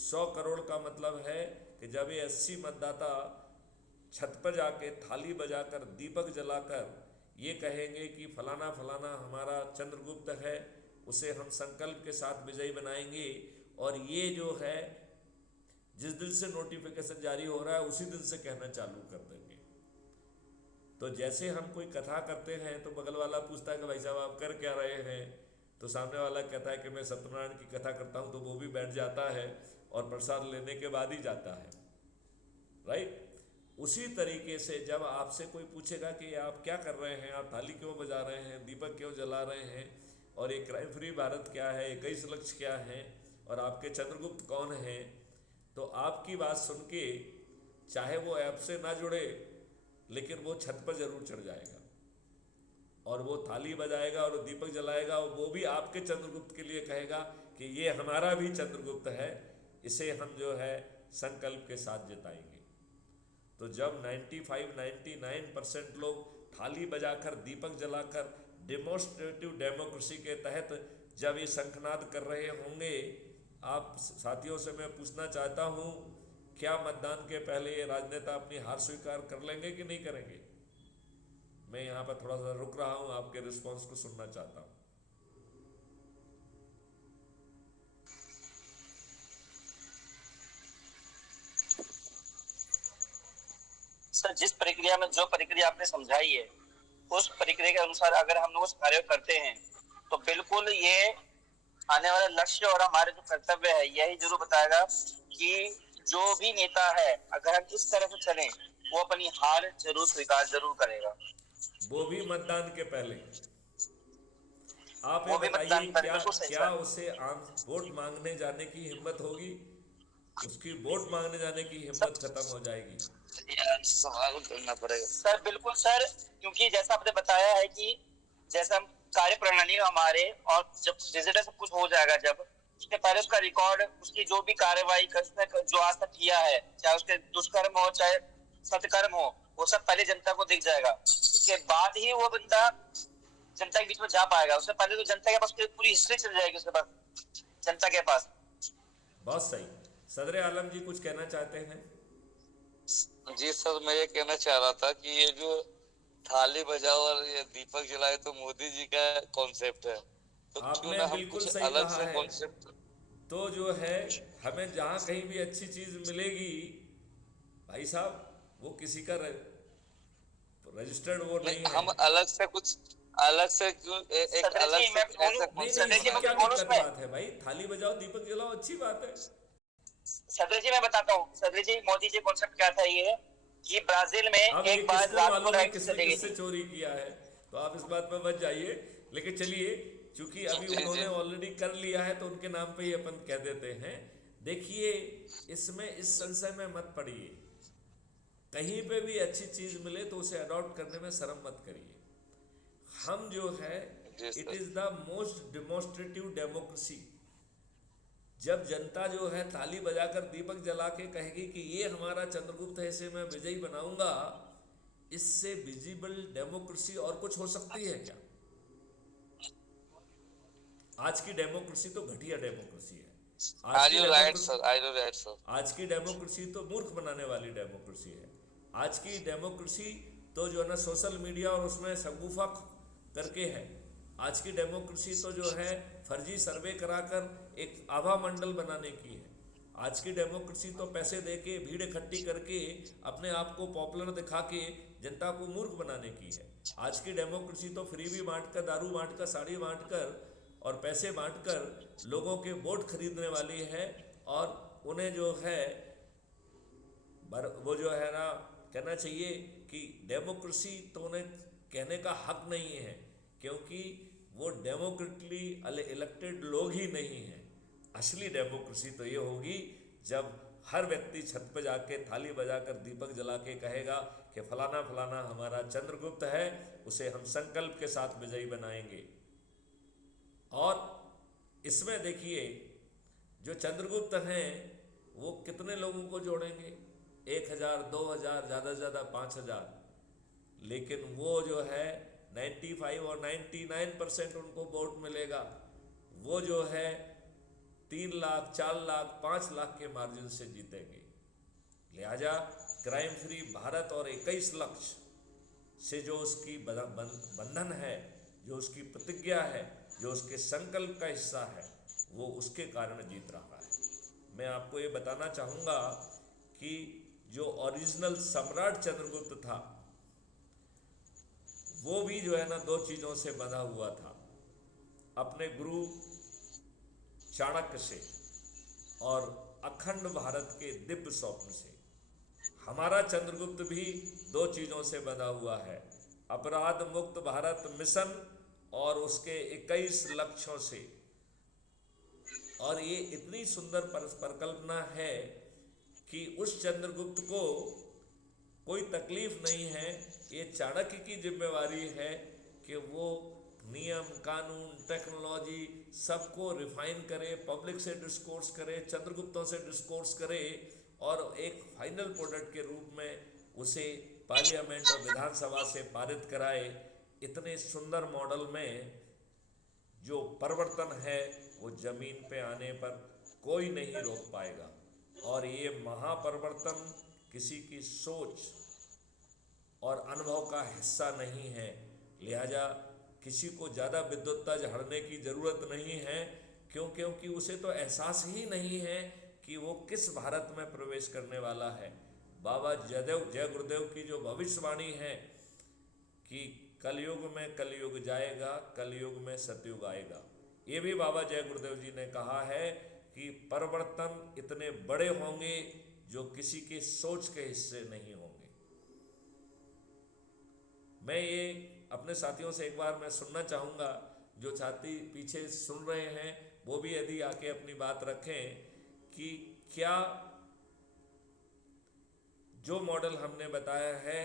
100 करोड़ का मतलब है कि जब ये 80 मतदाता छत पर जाके थाली बजाकर दीपक जलाकर ये कहेंगे कि फलाना फलाना हमारा चंद्रगुप्त है, उसे हम संकल्प के साथ विजयी बनाएंगे, और ये जो है जिस दिन से नोटिफिकेशन जारी हो रहा है उसी दिन से कहना चालू कर देंगे। तो जैसे हम कोई कथा करते हैं तो बगल वाला पूछता है कि भाई साहब आप कर क्या रहे हैं, तो सामने वाला कहता है कि मैं सत्यनारायण की कथा करता हूं, तो वो भी बैठ जाता है और प्रसाद लेने के बाद ही जाता है, राइट। उसी तरीके से जब आपसे कोई पूछेगा कि आप क्या कर रहे हैं, आप थाली क्यों बजा रहे हैं, दीपक क्यों जला रहे हैं, और ये क्राइम फ्री भारत क्या है, 21 लक्ष्य क्या है, और आपके चंद्रगुप्त कौन हैं, तो आपकी बात सुन के चाहे वो ऐप से ना जुड़े, लेकिन वो छत पर जरूर चढ़ जाएगा और वो थाली बजाएगा और दीपक जलाएगा, और वो भी आपके चंद्रगुप्त के लिए कहेगा कि ये हमारा भी चंद्रगुप्त है, इसे हम जो है संकल्प के साथ जिताएंगे। तो जब 95-99% लोग थाली बजाकर दीपक जलाकर डेमोस्ट्रेटिव डेमोक्रेसी के तहत जब ये शंखनाद कर रहे होंगे, आप साथियों से मैं पूछना चाहता हूं, क्या मतदान के पहले ये राजनेता अपनी हार स्वीकार कर लेंगे कि नहीं करेंगे? मैं यहां पर थोड़ा सा रुक रहा हूं, आपके रिस्पांस को सुनना चाहता हूं। सर, जिस प्रक्रिया में जो प्रक्रिया आपने समझाई है उस प्रक्रिया के अनुसार अगर हम लोग कार्य करते हैं तो बिल्कुल ये आने वाला लक्ष्य और हमारे जो कर्तव्य है यही जरूर बताएगा कि जो भी नेता है अगर हम इस तरह से चलें वो अपनी हार जरूर स्वीकार जरूर करेगा, वो भी मतदान के पहले। आप ये वो भी बताइए, मतदान क्या बिल्कुल सही क्या सर। उसे वोट मांगने जाने की हिम्मत होगी? उसकी वोट मांगने जाने की हिम्मत सर, खत्म हो जाएगी। यार सवाल करना पड़ेगा सर। बिल्कुल सर, क्योंकि जैसा आपने बताया है कि जैसा हम कार्य प्रणाली हमारे, और जब डिजिटल सब कुछ हो जाएगा, जब उसके पहले उसका रिकॉर्ड, उसकी जो भी कार्यवाही जो आज तक किया है, चाहे उसके दुष्कर्म हो चाहे सत्कर्म हो, वो सब पहले जनता को दिख जाएगा। उसके बाद ही वो बंदा जनता के बीच में जा पाएगा। उससे पहले तो जनता के पास पूरी हिस्ट्री चल जाएगी उसके पास, जनता के पास। बहुत सही। सदर आलम जी कुछ कहना चाहते हैं? जी सर, मैं ये कहना चाह रहा था कि ये जो थाली बजाओ और ये दीपक जलाए तो मोदी जी का कॉन्सेप्ट है, तो क्यों आपने ना हम बिल्कुल कुछ सही अलग कहा से है। कॉन्सेप्ट। तो जो है हमें जहां कहीं भी अच्छी चीज मिलेगी, भाई साहब वो किसी का रजिस्टर्ड वो नहीं है। हम अलग से क्यों एक अलग से ऐसा नहीं नहीं, इसमें क्या दिक्कत बात है भाई? थाली बजाओ दीपक जलाओ, अच्छी बात है। सदर जी मैं बताता हूँ, सदर जी मोदी जी कॉन्सेप्ट क्या था ये कि ब्राजील में अब एक बार किसको रात को मालूम है लाइट किसने चली गई किससे थी। चोरी किया है, तो आप इस बात पे बच जाइए। लेकिन चलिए, चूंकि अभी उन्होंने ऑलरेडी कर लिया है तो उनके नाम पे ही अपन कह देते हैं। देखिए, इसमें इस संशय में मत पड़िए। कहीं पे भी अच्छी चीज मिले तो उसे अडॉप्ट करने में शर्म मत करिए। हम जो है, it is the most demonstrative democracy. जब जनता जो है ताली बजाकर दीपक जला के कहेगी कि ये हमारा चंद्रगुप्त है, इसे मैं विजयी बनाऊंगा, इससे विजिबल डेमोक्रेसी और कुछ हो सकती है क्या? आज की डेमोक्रेसी तो घटिया डेमोक्रेसी है। आज की डेमोक्रेसी तो मूर्ख बनाने वाली डेमोक्रेसी है। आज की डेमोक्रेसी तो जो है ना सोशल मीडिया और उसमें शगुफा करके है। आज की डेमोक्रेसी तो जो है फर्जी सर्वे कराकर एक आभा मंडल बनाने की है। आज की डेमोक्रेसी तो पैसे दे के, भीड़ इकट्ठी करके, अपने आप को पॉपुलर दिखा के जनता को मूर्ख बनाने की है। आज की डेमोक्रेसी तो फ्री भी बांट कर, दारू बांट कर, साड़ी बांट कर और पैसे बांट कर लोगों के वोट खरीदने वाली है। और उन्हें जो है वो जो है ना, कहना चाहिए कि डेमोक्रेसी तो उन्हें कहने का हक नहीं है, क्योंकि वो डेमोक्रेटली इलेक्टेड लोग ही नहीं हैं। असली डेमोक्रेसी तो ये होगी जब हर व्यक्ति छत पे जाके थाली बजाकर दीपक जला के कहेगा कि फलाना फलाना हमारा चंद्रगुप्त है, उसे हम संकल्प के साथ विजयी बनाएंगे। और इसमें देखिए, जो चंद्रगुप्त हैं वो कितने लोगों को जोड़ेंगे? 1000, 2000, ज़्यादा से ज़्यादा 5000। लेकिन वो जो है 95 और 99% उनको वोट मिलेगा। वो जो है 3 लाख, 4 लाख, 5 लाख के मार्जिन से जीतेंगे। लिहाजा क्राइम फ्री भारत और 21 लक्ष्य से जो उसकी बंधन है, जो उसकी प्रतिज्ञा है, जो उसके संकल्प का हिस्सा है, वो उसके कारण जीत रहा है। मैं आपको ये बताना चाहूँगा कि जो ओरिजिनल सम्राट चंद्रगुप्त था, वो भी जो है ना 2 चीज़ों से बंधा हुआ था, अपने गुरु चाणक्य से और अखंड भारत के दिव्य स्वप्न से। हमारा चंद्रगुप्त भी 2 चीज़ों से बंधा हुआ है, अपराध मुक्त भारत मिशन और उसके 21 लक्ष्यों से। और ये इतनी सुंदर परिकल्पना है कि उस चंद्रगुप्त को कोई तकलीफ नहीं है। ये चाणक्य की जिम्मेवारी है कि वो नियम, कानून, टेक्नोलॉजी सबको रिफाइन करे, पब्लिक से डिस्कोर्स करे, चंद्रगुप्तों से डिस्कोर्स करे और एक फाइनल प्रोडक्ट के रूप में उसे पार्लियामेंट और विधानसभा से पारित कराए। इतने सुंदर मॉडल में जो परिवर्तन है वो जमीन पे आने पर कोई नहीं रोक पाएगा। और ये महापरिवर्तन किसी की सोच और अनुभव का हिस्सा नहीं है। लिहाजा किसी को ज़्यादा विद्वत्ता झाड़ने की ज़रूरत नहीं है, क्योंकि उसे तो एहसास ही नहीं है कि वो किस भारत में प्रवेश करने वाला है। बाबा जय गुरुदेव की जो भविष्यवाणी है कि कलयुग में कलयुग जाएगा, कलयुग में सतयुग आएगा, ये भी बाबा जय गुरुदेव जी ने कहा है कि परिवर्तन इतने बड़े होंगे जो किसी के सोच के हिस्से नहीं होंगे। मैं ये अपने साथियों से एक बार मैं सुनना चाहूँगा, जो साथी पीछे सुन रहे हैं वो भी यदि आके अपनी बात रखें कि क्या जो मॉडल हमने बताया है,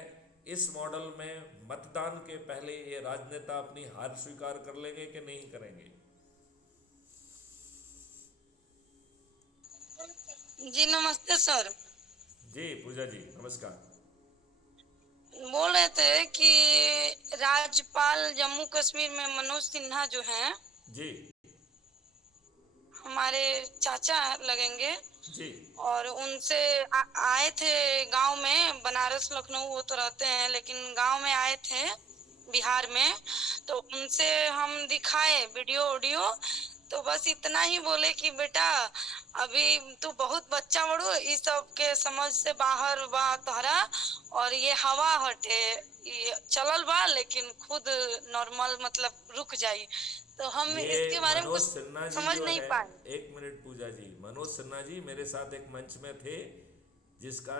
इस मॉडल में मतदान के पहले ये राजनेता अपनी हार स्वीकार कर लेंगे कि नहीं करेंगे? जी नमस्ते सर। जी पूजा जी नमस्कार। बोल रहे थे कि राज्यपाल जम्मू कश्मीर में मनोज सिन्हा जो हैं जी हमारे चाचा लगेंगे जी और उनसे आए थे गांव में, बनारस लखनऊ वो तो रहते हैं लेकिन गांव में आए थे बिहार में, तो उनसे हम दिखाए वीडियो, तो बस इतना ही बोले कि बेटा अभी तू बहुत बच्चा बड़ो, इस सब के समझ से बाहर बा तोहरा, और ये हवा हटे, ये चलल बा लेकिन खुद नॉर्मल मतलब रुक जाई। तो हम ये इसके बारे में मनोज कुछ सिन्हा जी समझ जो नहीं है, पाए। 1 मिनट पूजा जी, मनोज सिन्हा जी मेरे साथ एक मंच में थे जिसका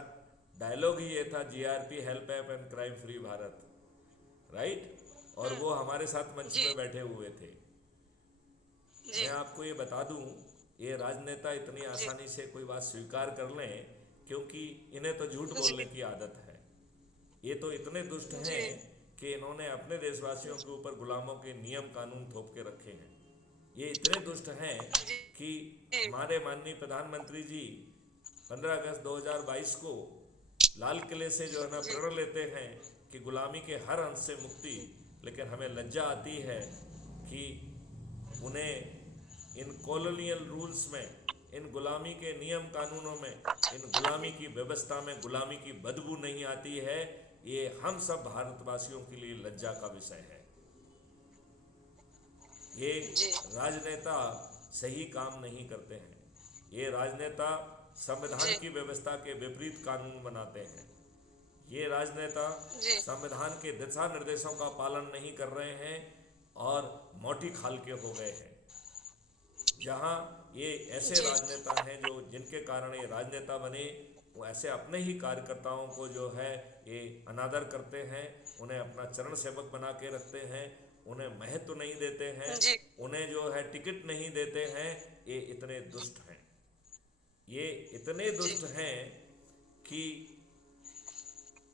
डायलॉग ही ये था, GRP help app and crime free Bharat, right? और वो हमारे साथ मंच जी में बैठे हुए थे। जी मैं आपको ये बता दूं, ये राजनेता इतनी जी आसानी से कोई बात स्वीकार कर लें, क्योंकि इन्हें तो झूठ बोलने की आदत है। ये तो इतने दुष्ट जी हैं कि इन्होंने अपने देशवासियों के ऊपर गुलामों के नियम कानून थोप के रखे हैं। ये इतने दुष्ट हैं कि हमारे माननीय प्रधानमंत्री जी 15 अगस्त 2022 को लाल किले से जो है ना प्रण लेते हैं कि गुलामी के हर अंश से मुक्ति, लेकिन हमें लज्जा आती है कि उन्हें इन कॉलोनियल रूल्स में, इन गुलामी के नियम कानूनों में, इन गुलामी की व्यवस्था में गुलामी की बदबू नहीं आती है। ये हम सब भारतवासियों के लिए लज्जा का विषय है। ये जी राजनेता सही काम नहीं करते हैं। ये राजनेता संविधान की व्यवस्था के विपरीत कानून बनाते हैं। ये राजनेता संविधान के दिशा निर्देशों का पालन नहीं कर रहे हैं और मोटी खाल के हो गए हैं। जहां ये ऐसे राजनेता हैं जो जिनके कारण ये राजनेता बने, वो ऐसे अपने ही कार्यकर्ताओं को जो है ये अनादर करते हैं, उन्हें अपना चरण सेवक बना के रखते हैं, उन्हें महत्व नहीं देते हैं, उन्हें जो है टिकट नहीं देते हैं। ये इतने दुष्ट हैं, ये इतने दुष्ट हैं कि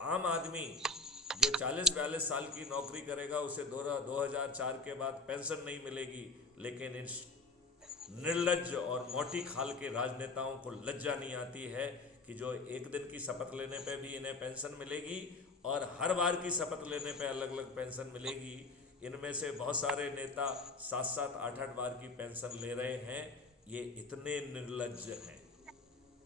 आम आदमी जो 40-42 साल की नौकरी करेगा उसे 2004 के बाद पेंशन नहीं मिलेगी, लेकिन इस निर्लज्ज और मोटी खाल के राजनेताओं को लज्जा नहीं आती है कि जो एक दिन की शपथ लेने पे भी इन्हें पेंशन मिलेगी और हर बार की शपथ लेने पे अलग अलग पेंशन मिलेगी। इनमें से बहुत सारे नेता 7-7, 8-8 बार की पेंशन ले रहे हैं। ये इतने निर्लज्ज हैं।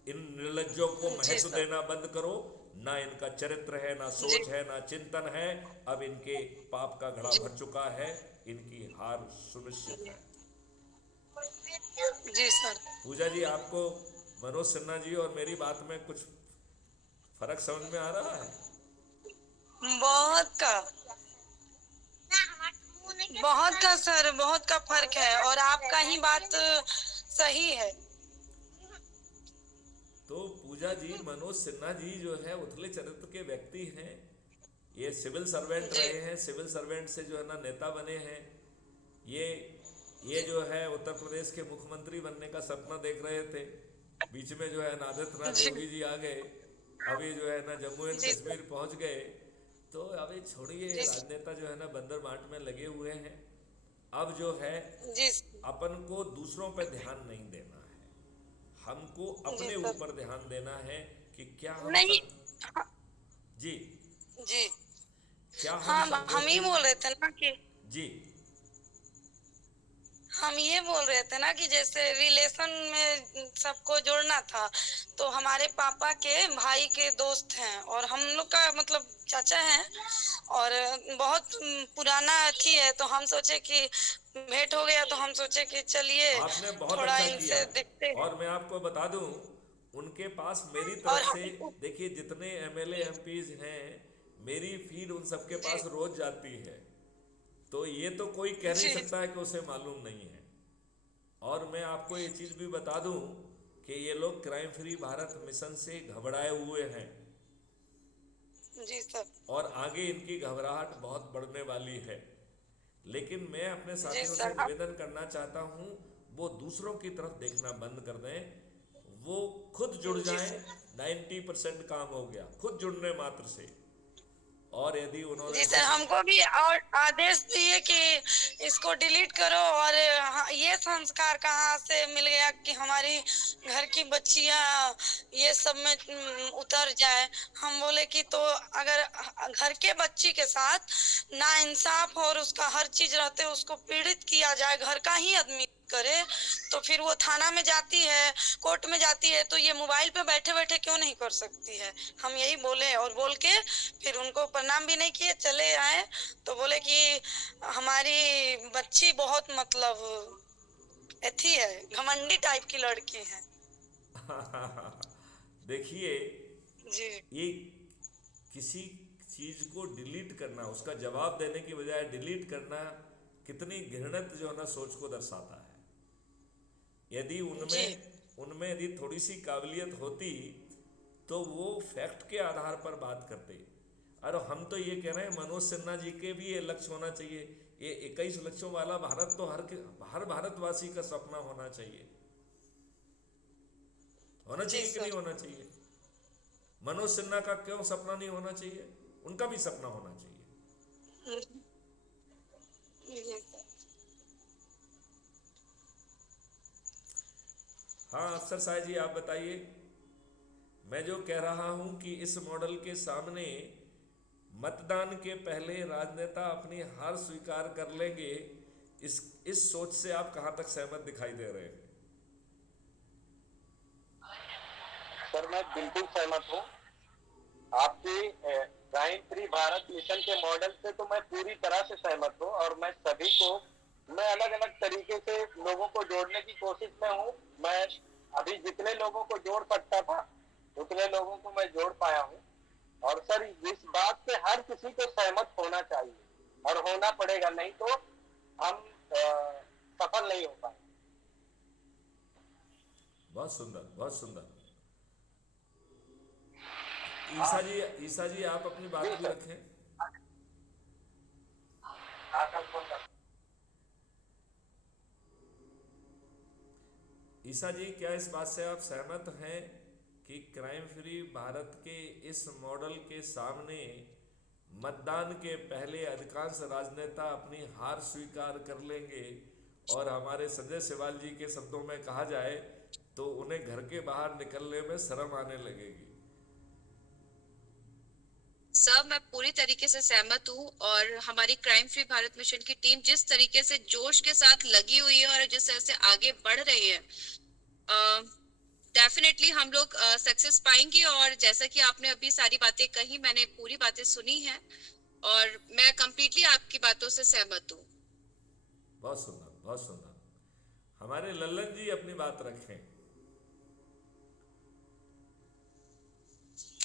इन निर्लज्जों को महत्व देना बंद करो। ना इनका चरित्र है, ना सोच है, ना चिंतन है। अब इनके पाप का घड़ा भर चुका है, इनकी हार सुनिश्चित है। जी सर। पूजा जी, आपको मनोज सिन्हा जी और मेरी बात में कुछ फर्क समझ में आ रहा है? बहुत का सर, बहुत का फर्क है और आपका ही बात सही है। तो पूजा जी, मनोज सिन्हा जी जो है उथले चरित्र के व्यक्ति हैं। ये सिविल सर्वेंट रहे हैं, सिविल सर्वेंट से जो है ना नेता बने हैं। ये जो है उत्तर प्रदेश के मुख्यमंत्री बनने का सपना देख रहे थे। बीच में जो है ना आदित्यनाथ योगी जी आ गए, अभी जो है ना जम्मू एंड कश्मीर पहुंच गए। तो अभी छोड़िए, राजनेता जो है ना बंदर बाट में लगे हुए हैं। अब जो है अपन को दूसरों पर ध्यान नहीं देना है, हमको अपने ऊपर ध्यान देना है कि क्या हम नहीं जी क्या हम ही बोल रहे थे ना कि जी हम ये बोल रहे थे ना कि जैसे रिलेशन में सबको जोड़ना था, तो हमारे पापा के भाई के दोस्त हैं और हम लोग का मतलब चाचा हैं और बहुत पुराना अथी है। तो हम सोचे कि भेंट हो गया, तो हम सोचे कि चलिए आपने बहुत थोड़ा अच्छा इनसे किया। दिखते हैं। और मैं आपको बता दूं, उनके पास मेरी तरफ से देखिए जितने एमएलए एमपीज हैं, मेरी फीड उन सबके पास रोज जाती है। तो ये तो कोई कह नहीं सकता है कि उसे मालूम नहीं है। और मैं आपको ये चीज भी बता दूं कि ये लोग क्राइम फ्री भारत मिशन से घबराए हुए हैं जी सर। और आगे इनकी घबराहट बहुत बढ़ने वाली है। लेकिन मैं अपने साथियों से निवेदन करना चाहता हूं, वो दूसरों की तरफ देखना बंद कर दें, वो खुद जुड़ जाएं। 90% काम हो गया खुद जुड़ने मात्र से। और यदि उन्होंने जी सर, हमको भी और आदेश दिए कि इसको डिलीट करो। और ये संस्कार कहाँ से मिल गया कि हमारी घर की बच्चियां ये सब में उतर जाए। हम बोले कि तो अगर घर के बच्ची के साथ नाइंसाफ और उसका हर चीज रहते उसको पीड़ित किया जाए, घर का ही आदमी करे, तो फिर वो थाना में जाती है, कोर्ट में जाती है, तो ये मोबाइल पे बैठे बैठे क्यों नहीं कर सकती है। हम यही बोले और बोल के फिर उनको प्रणाम भी नहीं किए, चले आए। तो बोले कि हमारी बच्ची बहुत मतलब ऐसी है, घमंडी टाइप की लड़की है। देखिए जी ये किसी चीज को डिलीट करना, उसका जवाब देने की बजाय डिलीट करना कितनी घृणित जो है ना सोच को दर्शाता है। यदि उनमें यदि थोड़ी सी काबिलियत होती तो वो फैक्ट के आधार पर बात करते। और हम तो ये कह रहे हैं मनोज सिन्हा जी के भी ये लक्ष्य होना चाहिए। ये 21 लक्ष्यों वाला भारत तो हर भारतवासी का सपना होना चाहिए। होना चाहिए कि नहीं होना चाहिए? मनोज सिन्हा का क्यों सपना नहीं होना चाहिए? उनका भी सपना होना चाहिए। हाँ अफसर साहब जी, आप बताइए। मैं जो कह रहा हूं कि इस मॉडल के सामने मतदान के पहले राजनेता अपनी हार स्वीकार कर लेंगे, इस सोच से आप कहां तक सहमत दिखाई दे रहे हैं? सर मैं बिल्कुल सहमत हूँ आपके क्राइम फ्री भारत मिशन के मॉडल से। तो मैं पूरी तरह से सहमत हूँ और मैं सभी को, मैं अलग अलग तरीके से लोगों को जोड़ने की कोशिश में हूँ। मैं अभी जितने लोगों को जोड़ सकता था उतने लोगों को मैं जोड़ पाया हूँ। और सर इस बात से हर किसी को सहमत होना चाहिए और होना पड़ेगा, नहीं तो हम सफल नहीं हो पाएंगे। बहुत सुंदर, बहुत सुंदर। ईसा जी आप अपनी बात जी भी सर। रखें। ईसा जी, क्या इस बात से आप सहमत हैं कि क्राइम फ्री भारत के इस मॉडल के सामने मतदान के पहले अधिकांश राजनेता अपनी हार स्वीकार कर लेंगे और हमारे संजय सिवाल जी के शब्दों में कहा जाए तो उन्हें घर के बाहर निकलने में शर्म आने लगेगी? सर मैं पूरी तरीके से सहमत हूँ, और हमारी क्राइम फ्री भारत मिशन की टीम जिस तरीके से जोश के साथ लगी हुई है और जिस तरह से आगे बढ़ रही है, डेफिनेटली हम लोग सक्सेस पाएंगे। और जैसा कि आपने अभी सारी बातें कही, मैंने पूरी बातें सुनी हैं और मैं कंप्लीटली आपकी बातों से सहमत हूँ। बहुत सुंदर, बहुत सुंदर। हमारे लल्लन जी अपनी बात रखें।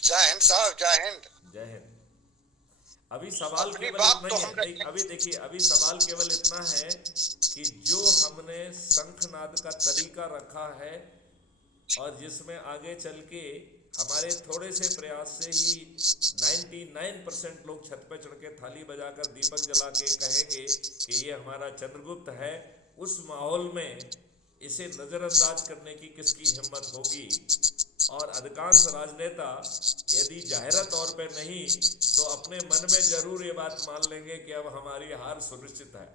जय हिंद साहब, जय हिंद। जय हिंद। अभी सवाल अपनी केवल बात इतना तो ही है, हमने नहीं, अभी देखिए, अभी सवाल केवल इतना है कि जो हमने शंखनाद का तरीका रखा है और जिसमें आगे चल के हमारे थोड़े से प्रयास से ही 99% लोग छत पे चढ़ के थाली बजाकर दीपक जला के कहेंगे कि ये हमारा चंद्रगुप्त है, उस माहौल में इसे नज़रअंदाज करने की किसकी हिम्मत होगी? और अधिकांश राजनेता यदि जाहिर तौर पे नहीं तो अपने मन में जरूर ये बात मान लेंगे कि अब हमारी हार सुनिश्चित है।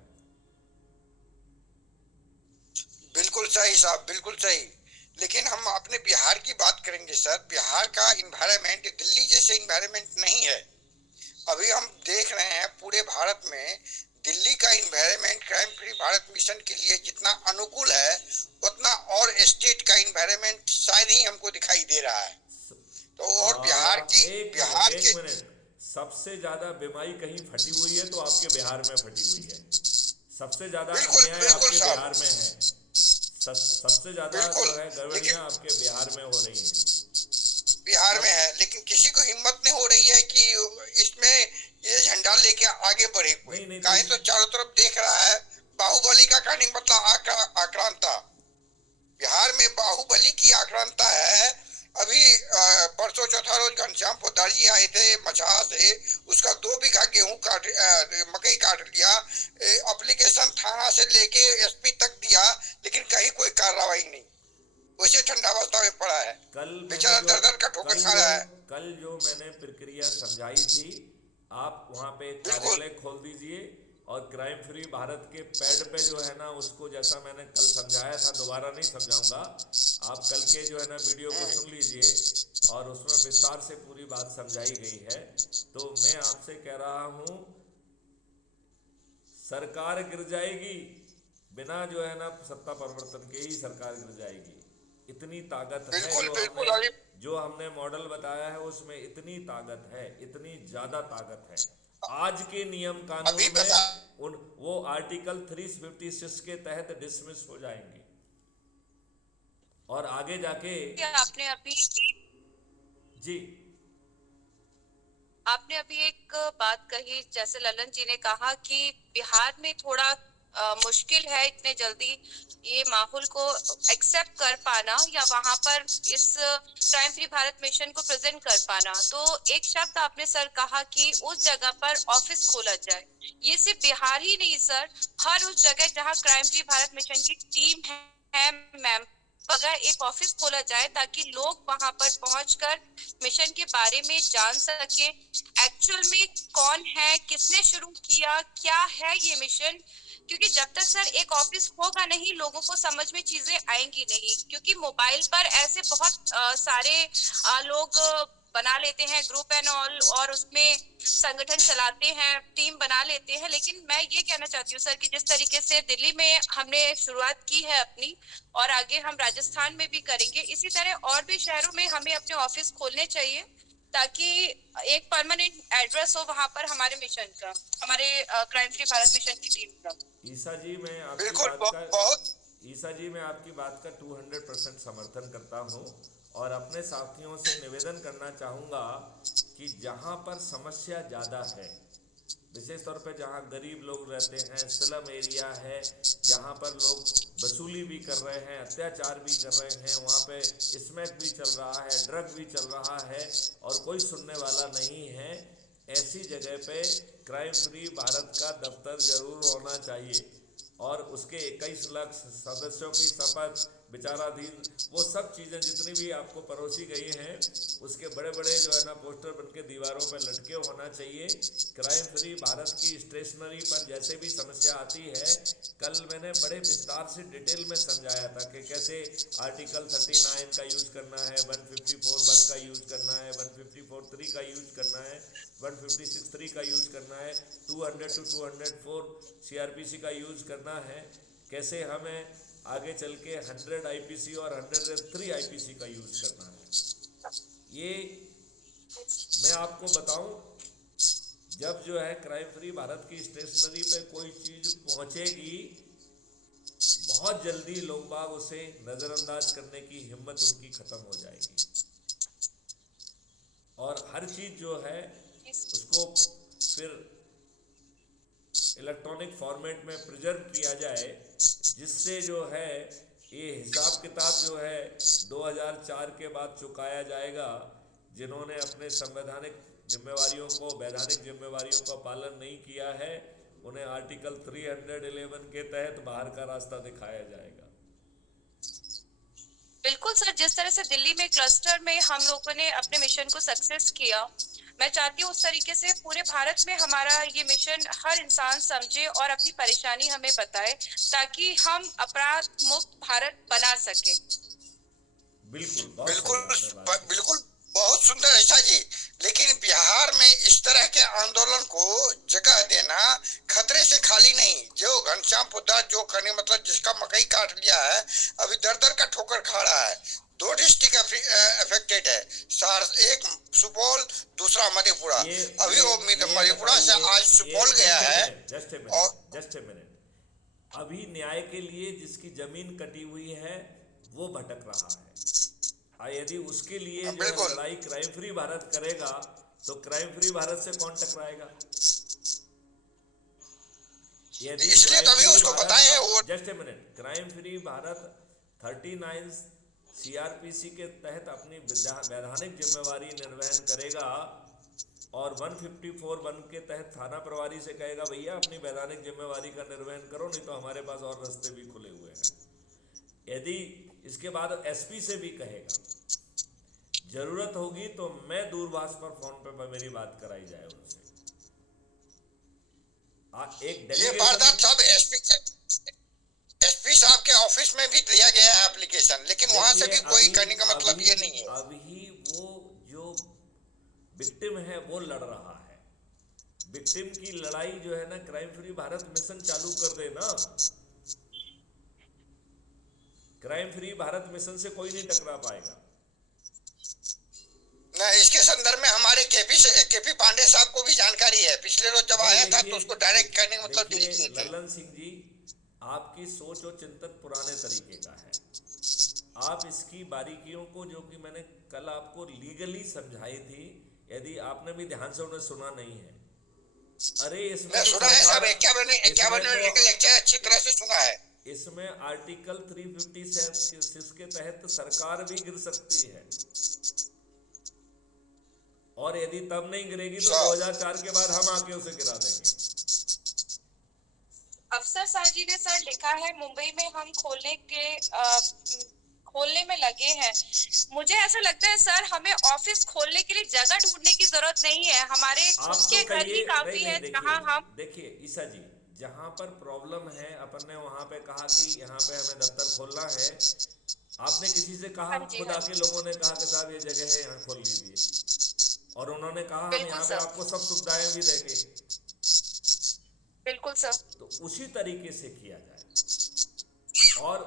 बिल्कुल सही साहब, बिल्कुल सही। लेकिन हम अपने बिहार की बात करेंगे सर। बिहार का इन्वायरमेंट दिल्ली जैसे इन्वायरमेंट नहीं है। अभी हम देख रहे हैं पूरे भारत में दिल्ली का environment crime free Bharat mission के लिए जितना अनुकूल है उतना और स्टेट का इन्वायरमेंट शायद ही हमको दिखाई दे रहा है। तो और बिहार एक मिनट, सबसे ज्यादा बीमारी कहीं फटी हुई है तो आपके बिहार में फटी हुई है। सबसे ज्यादा अन्याय आपके बिहार में है। सबसे ज्यादा जो है गड़बड़ियां आपके बिहार में हो रही हैं। बिहार में है, लेकिन किसी को हिम्मत नहीं हो रही है कि इसमें ये झंडा लेके आगे बढ़े कोई। काहे तो चारों तरफ देख रहा है बाहुबली का कहने मतलब आक्रांता। बिहार में बाहुबली की आक्रांता है। अभी परसों चौथा रोज घनश्याम पोद्दार जी आए थे मछहा से, उसका 2 बीघा गेहूं मकई काट लिया। एप्लीकेशन थाना से लेके एसपी तक दिया, लेकिन कहीं कोई कार्रवाई नहीं। वैसे ठंडा अवस्था में पड़ा है, बेचारा दर का ठोकर खा रहा है। कल जो मैंने प्रक्रिया समझाई थी, आप वहाँ पे कार्यालय खोल दीजिए और क्राइम फ्री भारत के पैड पे जो है ना उसको, जैसा मैंने कल समझाया था, दोबारा नहीं समझाऊंगा। आप कल के जो है ना वीडियो को सुन लीजिए और उसमें विस्तार से पूरी बात समझाई गई है। तो मैं आपसे कह रहा हूँ, सरकार गिर जाएगी, बिना जो है ना सत्ता परिवर्तन के ही सरकार गिर जाएगी। इतनी ताकत है जो हमने मॉडल बताया है, उसमें इतनी ताकत है, इतनी ज्यादा ताकत है। आज के नियम कानून में वो आर्टिकल 356 के तहत डिसमिस हो जाएंगे और आगे जाके आपने अभी एक बात कही, जैसे ललन जी ने कहा कि बिहार में थोड़ा मुश्किल है इतने जल्दी ये माहौल को एक्सेप्ट कर पाना या वहां पर इस क्राइम फ्री भारत मिशन को प्रेजेंट कर पाना। तो एक शब्द आपने सर कहा कि उस जगह पर ऑफिस खोला जाए। ये सिर्फ बिहार ही नहीं सर, हर उस जगह जहां क्राइम फ्री भारत मिशन की टीम है मैम, अगर एक ऑफिस खोला जाए ताकि लोग वहां पर पहुंचकर मिशन के बारे में जान सके, एक्चुअल में कौन है, किसने शुरू किया, क्या है ये मिशन। क्योंकि जब तक सर एक ऑफिस होगा नहीं, लोगों को समझ में चीजें आएंगी नहीं। क्योंकि मोबाइल पर ऐसे बहुत सारे लोग बना लेते हैं ग्रुप एंड ऑल और उसमें संगठन चलाते हैं, टीम बना लेते हैं। लेकिन मैं ये कहना चाहती हूँ सर कि जिस तरीके से दिल्ली में हमने शुरुआत की है अपनी और आगे हम राजस्थान में भी करेंगे, इसी तरह और भी शहरों में हमें अपने ऑफिस खोलने चाहिए ताकि एक परमानेंट एड्रेस हो वहां पर हमारे मिशन का, हमारे क्राइम फ्री भारत मिशन की टीम का। ईसा जी, मैं आपकी बिल्कुल बात का बहुत ईसा जी, मैं आपकी बात का 200% समर्थन करता हूँ और अपने साथियों से निवेदन करना चाहूँगा कि जहाँ पर समस्या ज़्यादा है, विशेष तौर पे जहाँ गरीब लोग रहते हैं, स्लम एरिया है, जहाँ पर लोग वसूली भी कर रहे हैं, अत्याचार भी कर रहे हैं, वहाँ पे स्मैक भी चल रहा है, ड्रग भी चल रहा है और कोई सुनने वाला नहीं है, ऐसी जगह पे क्राइम फ्री भारत का दफ्तर जरूर होना चाहिए और उसके 21 लाख सदस्यों की शपथ, विचाराधीन, वो सब चीज़ें जितनी भी आपको परोसी गई हैं, उसके बड़े बड़े जो है ना पोस्टर बन के दीवारों पर लटके होना चाहिए। क्राइम फ्री भारत की स्टेशनरी पर जैसे भी समस्या आती है, कल मैंने बड़े विस्तार से डिटेल में समझाया था कि कैसे आर्टिकल 39 का यूज करना है, 154(1) का यूज करना है, 154(3) का यूज करना है, 156(3) का यूज करना है, 200 to 204 CRPC का यूज करना है, कैसे हमें आगे चल के 100 IPC और 103 IPC का यूज करना है। ये मैं आपको बताऊं, जब जो है क्राइम फ्री भारत की स्टेशनरी पे कोई चीज पहुंचेगी, बहुत जल्दी लोग बाग उसे नजरअंदाज करने की हिम्मत उनकी खत्म हो जाएगी और हर चीज जो है उसको फिर इलेक्ट्रॉनिक फॉर्मेट में प्रिजर्व किया जाए, जिससे जो है ये हिसाब किताब जो है 2004 के बाद चुकाया जाएगा। जिन्होंने अपने संवैधानिक जिम्मेवारियों को, वैधानिक जिम्मेवारियों का पालन नहीं किया है, उन्हें आर्टिकल 311 के तहत बाहर का रास्ता दिखाया जाएगा। बिल्कुल सर, जिस तरह से दिल्ली में क्लस्टर में हम लोगों ने अपने मिशन को सक्सेस किया, मैं चाहती हूँ उस तरीके से पूरे भारत में हमारा ये मिशन हर इंसान समझे और अपनी परेशानी हमें बताए, ताकि हम अपराध मुक्त भारत बना सके। बिल्कुल बिल्कुल बहुत सुंदर ऐसा जी। लेकिन बिहार में इस तरह के आंदोलन को जगह देना खतरे से खाली नहीं। जो घनश्याम पुद्दा जो करने मतलब जिसका मकई काट लिया है, अभी दर दर का ठोकर खा रहा है। 2 डिस्ट्रिक्ट अफेक्टेड है, एक सुपौल, दूसरा मधेपुरा। अभी वो मधेपुरा से आज सुपौल गया है। जस्ट ए मिनट, अभी न्याय के लिए जिसकी जमीन कटी हुई है वो भटक रहा है। यदि उसके लिए जो लड़ाई क्राइम फ्री भारत करेगा तो क्राइम फ्री भारत से कौन टकराएगा? इसलिए तभी उसको बताएं वो। Just a minute, crime free Bharat 39 CRPC के तहत अपनी वैधानिक जिम्मेवारी निर्वहन करेगा और 154(1) के तहत थाना प्रभारी से कहेगा भैया अपनी वैधानिक जिम्मेवारी का निर्वहन करो, नहीं तो हमारे पास और रास्ते भी खुले हुए हैं। यदि इसके बाद SP से भी कहेगा, जरूरत होगी तो मैं दूरभाष पर फोन पे मेरी बात कराई जाए उनसे। एक ये वारदात सब SP साहब के ऑफिस में भी दिया गया है एप्लीकेशन, लेकिन वहां से भी कोई करने का मतलब ये नहीं है। अभी वो जो विक्टिम है वो लड़ रहा है। विक्टिम की लड़ाई जो है ना, क्राइम फ्री भारत मिशन चालू कर देना। क्राइम फ्री भारत मिशन से कोई नहीं टकरा पाएगा ना। इसके संदर्भ में हमारे केपी पांडे साहब को भी जानकारी है। पिछले रोज जब आया था तो उसको डायरेक्ट करने का मतलब डिलीट किए थे। ललन सिंह जी, आपकी सोच और चिंतन पुराने तरीके का है। आप इसकी बारीकियों को, जो कि मैंने कल आपको लीगली समझाई थी, यदि आपने भी ध्यान से उन्हें सुना नहीं है, अरे इसमें सुना है साहब, 51 मिनट का लेक्चर अच्छी तरह से सुना है। इसमें आर्टिकल 356 के तहत सरकार भी गिर सकती है और यदि तब नहीं गिरेगी तो 2004 के बाद हम आके उसे गिरा देंगे। अफसर साहब जी ने सर लिखा है मुंबई में हम खोलने में लगे हैं। मुझे ऐसा लगता है सर, हमें ऑफिस खोलने के लिए जगह ढूंढने की जरूरत नहीं है, हमारे खुद के घर ही काफी है जहां हम। देखिए ईसा जी, जहां पर प्रॉब्लम है अपन ने वहां पे कहा कि यहाँ पे हमें दफ्तर खोलना है। आपने किसी से कहा, खुद आके लोगों ने कहा कि साहब ये जगह है, यहाँ खोल लीजिए, और उन्होंने कहा हम यहाँ पे आपको सब सुविधाएं भी देंगे। बिल्कुल सर। तो उसी तरीके से किया जाए। और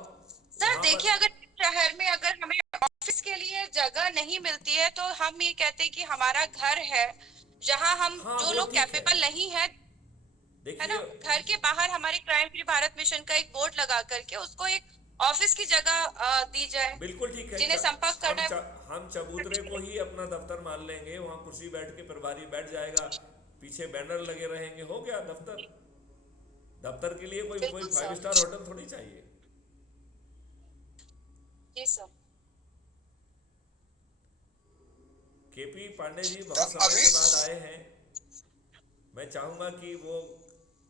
सर देखिए, अगर शहर में अगर हमें ऑफिस के लिए जगह नहीं मिलती है तो हम ये कहते हैं कि हमारा घर है जहां हम जो लोग कैपेबल नहीं है ना, घर के बाहर हमारे क्राइम फ्री भारत मिशन का एक बोर्ड लगा करके उसको एक ऑफिस की जगह दी जाए। बिल्कुल ठीक है। जिन्हें संपर्क करना है हम चबूतरे को ही अपना दफ्तर मान लेंगे, वहां कुर्सी बैठ के प्रभारी बैठ जाएगा, पीछे बैनर लगे रहेंगे, हो गया दफ्तर। दफ्तर के लिए कोई बिल्कुल 5 सर। स्टार होटल थोड़ी चाहिए। जी सर। केपी पांडे जी बहुत समय के बाद आए हैं। मैं चाहूंगा कि वो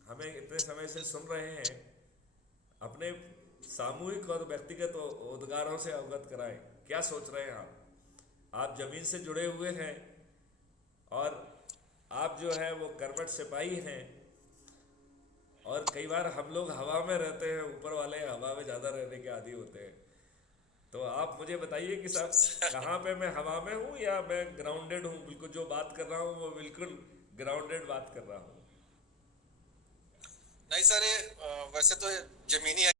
हमें इतने समय से सुन रहे हैं, अपने सामूहिक और व्यक्तिगत उद्गारों से अवगत कराएं। क्या सोच रहे हैं आप जमीन से जुड़े हुए हैं और आप जो है वो कर्मठ सिपाही हैं, और कई बार हम लोग हवा में रहते हैं, ऊपर वाले हवा में ज़्यादा रहने के आदी होते हैं। तो आप मुझे बताइए कि साहब कहाँ पे मैं हवा में हूँ या मैं ग्राउंडेड हूँ? बिल्कुल जो बात कर रहा हूँ वो बिल्कुल ग्राउंडेड बात कर रहा हूँ। नहीं सर, वैसे तो जमीनी